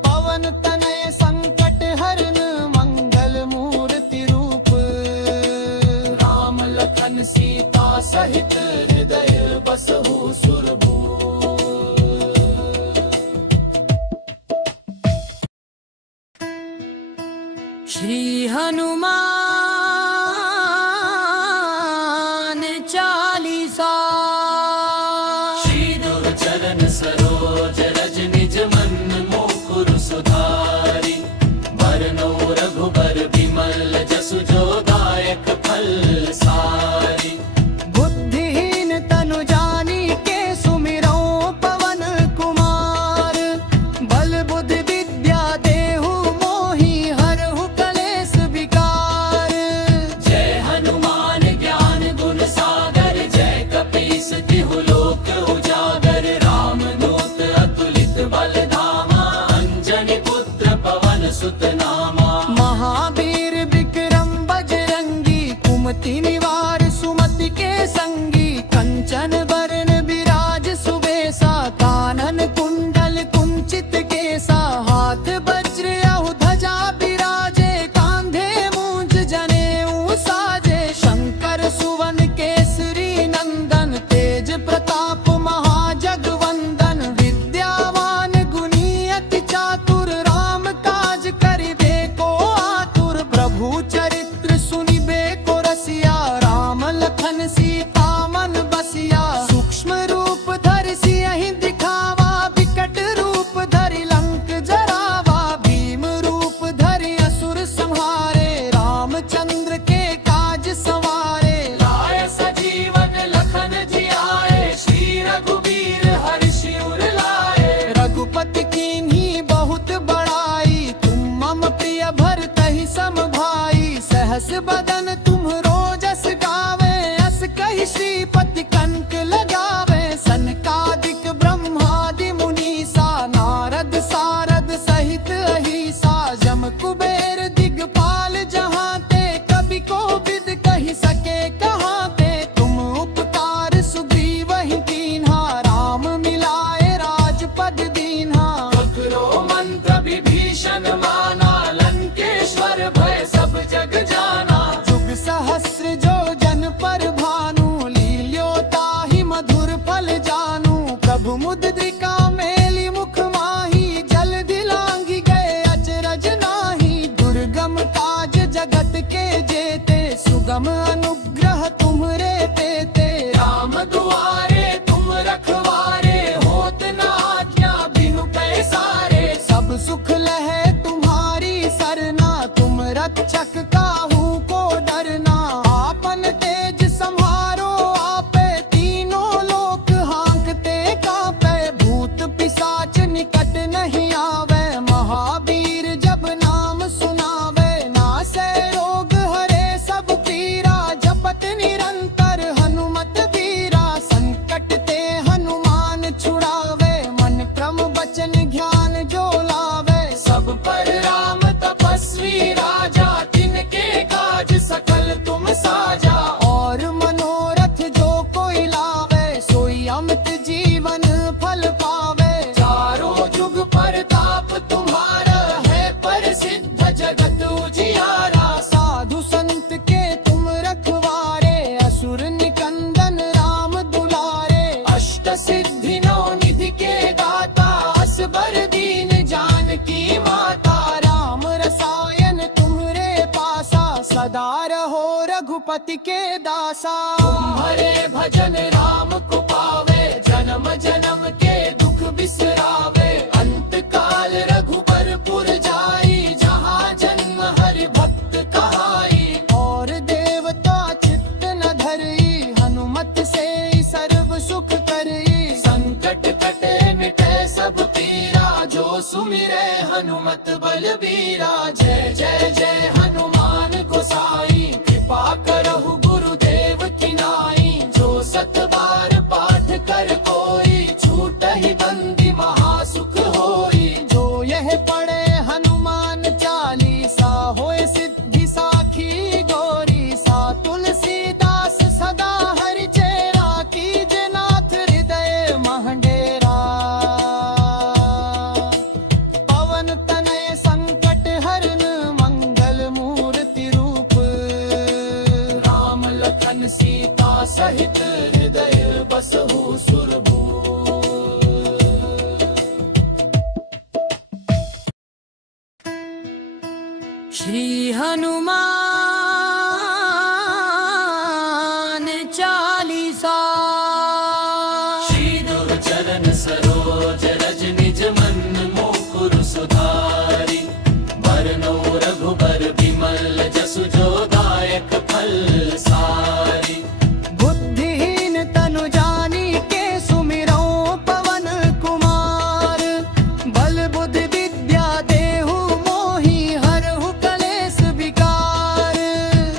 पवन तनय संकट हरन, मंगल मूर्ति रूप। राम लखन सीता सहित, हृदय बसहु सुरभूप। श्री हनुमान चालीसा। श्री दुर्चरण सरोज रज निज मन, मुकुर सुधारी। बरनौ रघुबर बिमल, जसु जो दायक फल सारी। बुद्धिहीन तनु जानिके, सुमिरौ पवन कुमार। बल बुद्धि विद्या देहु मोहि, हरहु कलेश विकार। जय हनुमान ज्ञान गुण सागर, जय कपीस तिहु लोक उजागर। राम दूत अतुलित बल धामा, अंजनी पुत्र पवन सुत नामा। महावीर विक्रम बजरंगी, कुमति निवार सुमति के संगी। कंचन बरन विराज सुबेसा, कानन कुंडल कुंचित केसा। हाथ वज्र अहु ध्वजा बिराजे, कांधे मूंज जनेऊ साजे। शंकर सुवन केसरी नंदन, तेज प्रताप महाजगवंदन। विद्यावान गुणी अति चातुर, राम काज करिबे को आतुर। प्रभु चरित्र सुनिबे को रसिया, राम लखन सीता मन बसिया। सूक्ष्म रूप धरि सियहि दिखावा, विकट रूप धरि लंक जरावा। भीम रूप धरि असुर संहारे, रामचंद्र के काज संवारे। लाय सजीवन लखन जियाए, श्री रघुबीर हर्षि उर लाए। रघुपति कीन्ही बहुत बड़ाई, तुम मम प्रिय भरतहि सम भाई। सहस बदन तुम्हरो जस गावे, अस कहि श्रीपति कंठ लगावे। सनकादिक ब्रह्मादि मुनीसा, नारद सारद सहित अहिसा। जम कुबेर दिगपाल जहाँ ते, कवि कोविद कहि सके कहाँ ते। तुम उपकार सुग्रीवहि कीन्हा, राम मिलाए राजपद दीन्हा। ककरो मंत्र विभीषण माना, लंकेश्वर भय सब जग जाना। जुग सहस्र हनुमति के दासा। हरे भजन राम को पावे, जन्म जन्म के दुख बिसरावे। अंत काल रघुबरपुर जाई, जहाँ जन्म हरि भक्त कहाई। और देवता चित्त न धरई, हनुमत से सर्व सुख करई। संकट कटे मिटे सब पीरा, जो सुमिरे हनुमत बलबीरा। जय जय जय हनुमान गोसाई, कृपा करहु गुरुदेव की नाई। जो सत बार पाठ कर कोई, छूटहि बंदी महासुख होई। जो यह पढ़े हनुमान चालीसा, होए सिद्धि साखी गौरी सा। तुलसीदास सदा हरि चेरा, कीजे नाथ हृदय महडेरा। पवन तनय संकट हरन, मंगल मूर्ति रूप। राम लखन सीता सहित, हृदय बसहु सुरभूप। श्री हनुमान चालीसा। श्री गुरु चरण सरोज रज, निज मन मुकुर सुधारि। बरनौ रघुबर बिमल, जसु जो दायक फल सारी। बुद्धिहीन तनु जानिके, सुमिरौ पवन कुमार। बल बुद्धि विद्या देहु मोहि, हरहु कलेश विकार।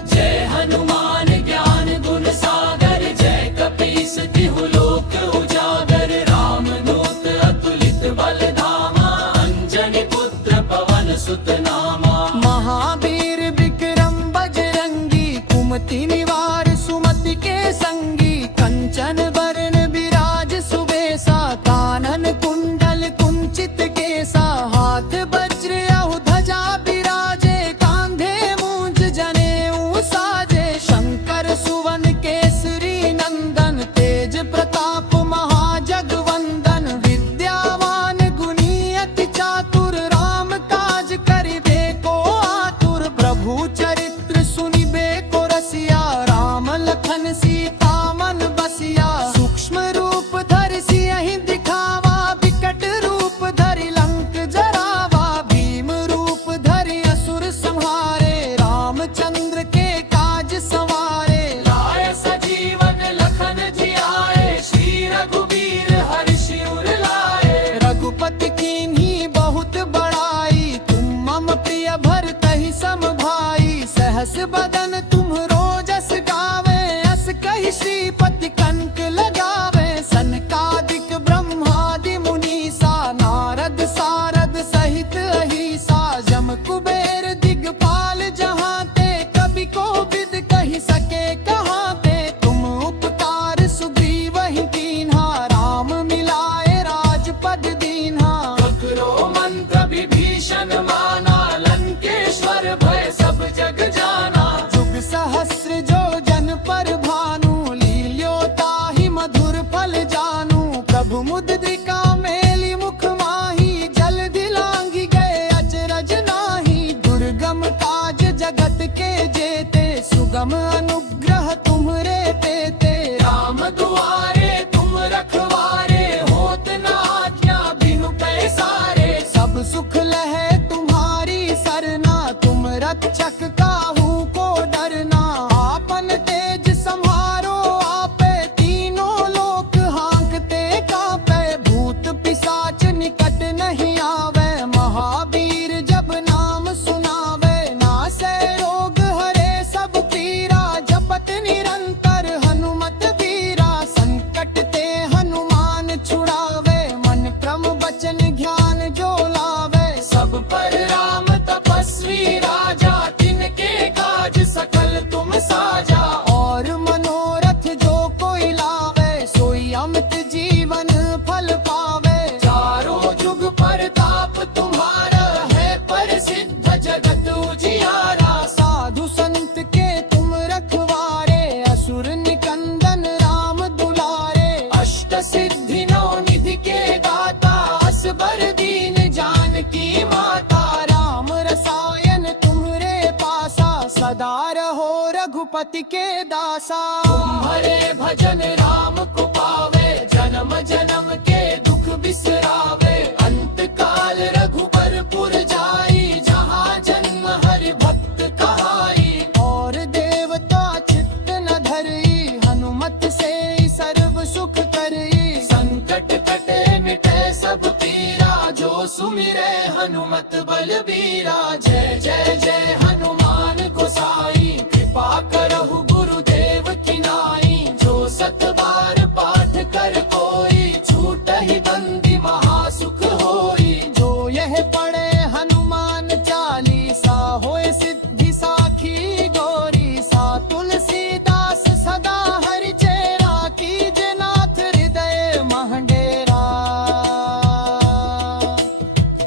जय हनुमान ज्ञान गुण सागर, जय कपीस तिहु लोक उजागर। राम दूत अतुलित बल धामा, अंजनी पुत्र पवन सुत नामा। महावीर विक्रम बजरंगी, कुमति निवार सुमति के संगी। कंचन बरन विराज सुबेसा, कानन कुंडल कुंचित केसा। हाथ वज्र औ ध्वजा बिराजे, कांधे मूंज जनेऊ साजे। शंकर सुवन केसरी नंदन, तेज प्रताप महाजगवंदन। विद्यावान गुणी अति चातुर, राम काज करिबे को आतुर। प्रभु चरित्र सुनिबे को रसिया, राम लखन सीता मन बसिया। सूक्ष्म रूप धरि सियहि दिखावा, विकट रूप धरि लंक जरावा। भीम रूप धरि असुर संहारे, रामचंद्र के काज संवारे। लाए सजीवन लखन जियाए, श्री रघुबीर हर्षि उर लाए। रघुपति कीन्ही बहुत बड़ाई, तुम मम प्रिय भरतहि सम भाई। सहस बदन तुम्हरो जस गावे, अस कहि श्रीपति कंठ लगावे। सनकादिक ब्रह्मादि मुनीसा, नारद सारद सहित अहिसा। जम कुबेर दिगपाल जहाँ ते, कवि कोविद कहि सके कहाँ ते। तुम उपकार सुग्रीवहि कीन्हा, राम मिलाए राजपद दीन्हा। ककरो मंत्र विभीषण माना, लंकेश्वर भय सब जग जाना। जुग सहस्र जो जन पर भानु, लील्योताहि मधुर फल जानू। प्रभु मुद्रिका मेलि मुख माहि, जल्दि लांघि गए अचरज नाहि। दुर्गम काज जगत के जेते, सुगम अनुग्रह तुम्हरे तेते। राम दुआरे तुम रखवारे, होत न आज्ञा बिनु पैसारे। सब सुख लहे तुम्हारी सरना, तुम रक्षक काहू को डरना। आपन तेज सम्हारो आपे, तीनों लोक हाँकते कापे। भूत पिशाच निकट नहीं आवे, महावीर जब नाम सुनावे। नासै रोग हरे सब पीरा, जपत निरंतर हनुमत वीरा। संकट ते हनुमान छुड़ावे, मन क्रम वचन ध्यान जो लावे। सब पर राम तपस्वी राजा, तिनके काज सकल तुम साजा। और मनोरथ जो कोई लावे, सोई अमित जीवन फल पावे। चारों जुग परताप तुम्हारा, है प्रसिद्ध जगत उजियारा। साधु संत के तुम रखवारे, असुर निकंदन राम दुलारे। अष्ट सिद्धि नौ निधि के दाता, असबर दीन जानकी माता। राम रसायन तुम्हरे पासा, सदा रहो रघुपति रघुपति के दासा। तुम्हारे भजन राम को पावे, जन्म जन्म के दुख बिसरावे। अंत काल रघुबरपुर जाई, जहाँ जन्म हरि भक्त कहाई। और देवता चित्त न धरई, हनुमत से सर्व सुख करई। संकट कटे मिटे सब पीरा, जो सुमिरे हनुमत बलबीरा। जय जय जय हनुमान गोसाई, कृपा करहु गुरुदेव की नाई। जो सत बार पाठ कर कोई, छूटहि बंदी महासुख होई। जो यह पढ़े हनुमान चालीसा, होए सिद्धि साखी गौरी सा। तुलसीदास सदा हरि चेरा, कीजे नाथ हृदय महडेरा।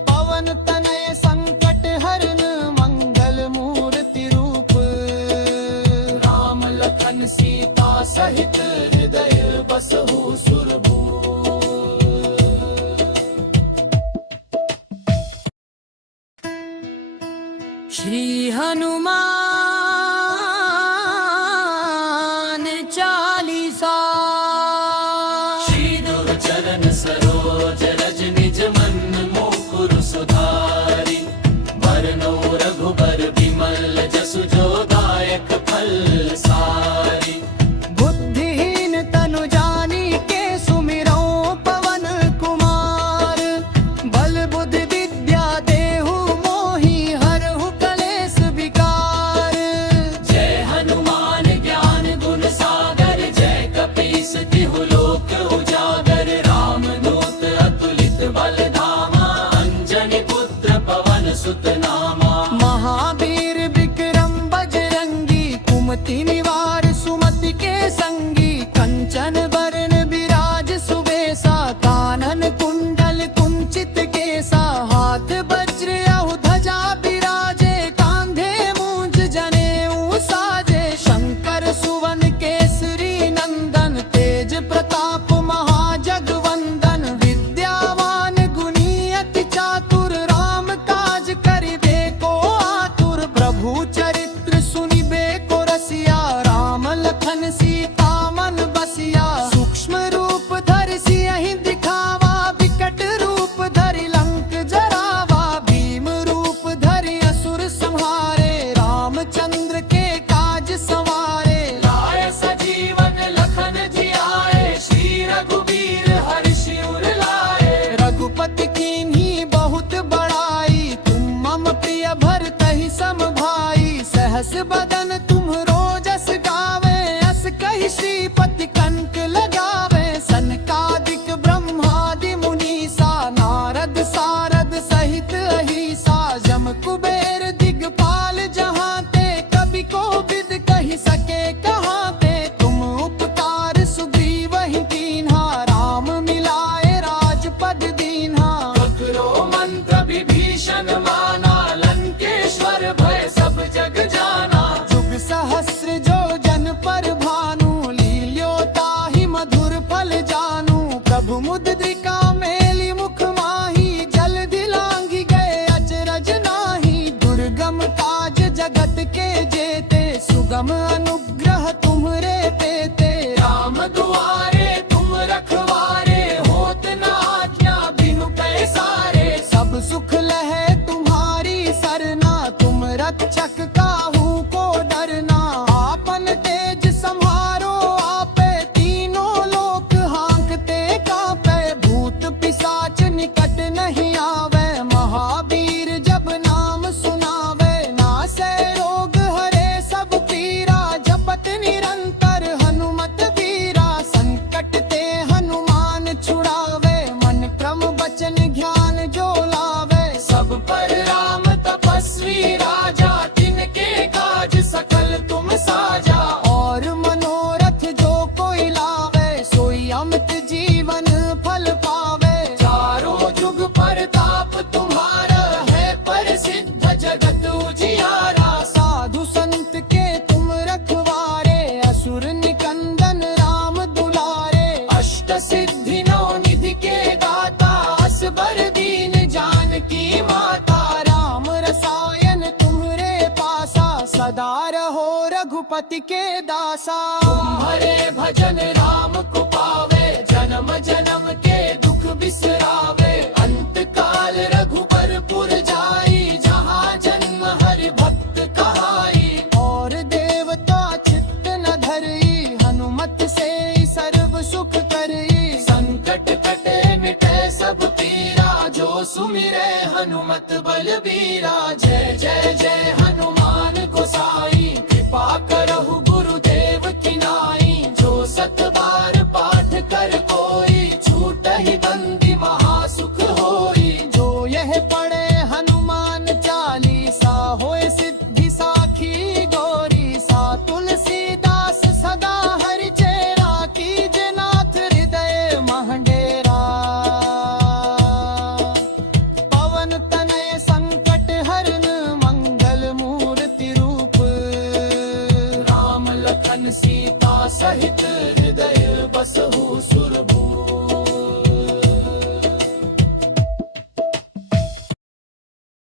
पवन तनय संकट हरन, मंगल मूर्ति रूप। राम लखन सीता सहित, हृदय बसहु सुरभूप। श्री हनुमान चालीसा। श्री दुर्चरण सरोज रज निज मन, मुकुर सुधारि। बरनौ रघुबर बिमल, जसु जो दायक फल सारी। बुद्धिहीन तनु जानी के, सुमिरौ पवन कुमार। बल बुद्धि विद्या देहु मोहि, हरहु कलेश विकार। जय हनुमान ज्ञान गुण सागर, जय कपीस तिहु लोक उजागर। राम दूत अतुलित बल धामा, अंजनी पुत्र पवन सुत नामा। महावीर विक्रम बजरंगी, कुमति निवार सुमति के संगी। कंचन बरन विराज सुबेसा, कानन कुंडल कुंचित केसा। हाथ वज्र अहु ध्वजा बिराजे, कांधे मूंज जनेऊ साजे। शंकर सुवन केसरी नंदन, तेज प्रताप महाजगवंदन। विद्यावान गुणी अति चातुर, राम काज करिबे को आतुर। प्रभु चरित्र सुनिबे को रसिया, राम लखन सीता मन बसिया। सूक्ष्म रूप धरि सियहि दिखावा, विकट रूप धरि लंक जरावा। भीम रूप धरि असुर संहारे, रामचंद्र के काज संवारे। लाय सजीवन लखन जियाए, श्री रघुबीर हर्ष उर लाए। रघुपति कीन्ही बहुत बड़ाई, तुम मम प्रिय भरतहि सम भाई। सहस बदन तुम्हरो जस गावे, अस कहि श्रीपति कंठ लगावे। सनकादिक ब्रह्मादि मुनीसा, नारद सारद सहित अहिसा। जम कुबेर दिगपाल जहाँ ते, कवि कोविद कहि सके कहाँ ते। तुम उपकार सुग्रीवहि कीन्हा, राम मिलाए राजपद दीन्हा। ककरो मंत्र विभीषण माना, लंकेश्वर भय सब जग जाना। जुग सहस्र जो जन पर भानु, लील्यो ताहि मधुर फल जानू। प्रभु मुद्रिका मेलि मुख माही, जल्दि लांघि गए अचरज नाही। दुर्गम काज जगत के जेते, सुगम अनुग्रह तुम्हरे तेते। राम दुआरे तुम रखवारे, होत न आज्ञा बिनु पैसारे। सब सुख लहे तुम्हारी सरना, तुम रक्षक काहू को डरना। आपन तेज संहारो आपे, तीनों लोक हाँकते कांपे। भूत पिशाच निकट नहीं आवे, महावीर जब नाम सुनावे। नासै रोग हरे सब पीरा, जपत निरंतर हनुमत वीरा। संकट ते हनुमान छुड़ावे, मन क्रम वचन ज्ञान जो लावे। सब पर राम तपस्वी राजा, तिनके काज सकल तुम साजा। और मनोरथ जो कोई लावे, सोई अमित जीवन फल पावे। चारों जुग परता रघुपति के दासा। हरे भजन राम को पावे, जन्म जन्म के दुख बिसरावे। अंत काल रघुबरपुर जाई, जहाँ जन्म हरि भक्त कहाई। और देवता चित्त न धरई, हनुमत से सर्व सुख करई। संकट कटे मिटे सब पीरा, जो सुमिरे हनुमत बलबीरा। जय जय जय हनुमान गोसाई, कृपा करहु गुरुदेव की नाई। जो सत बार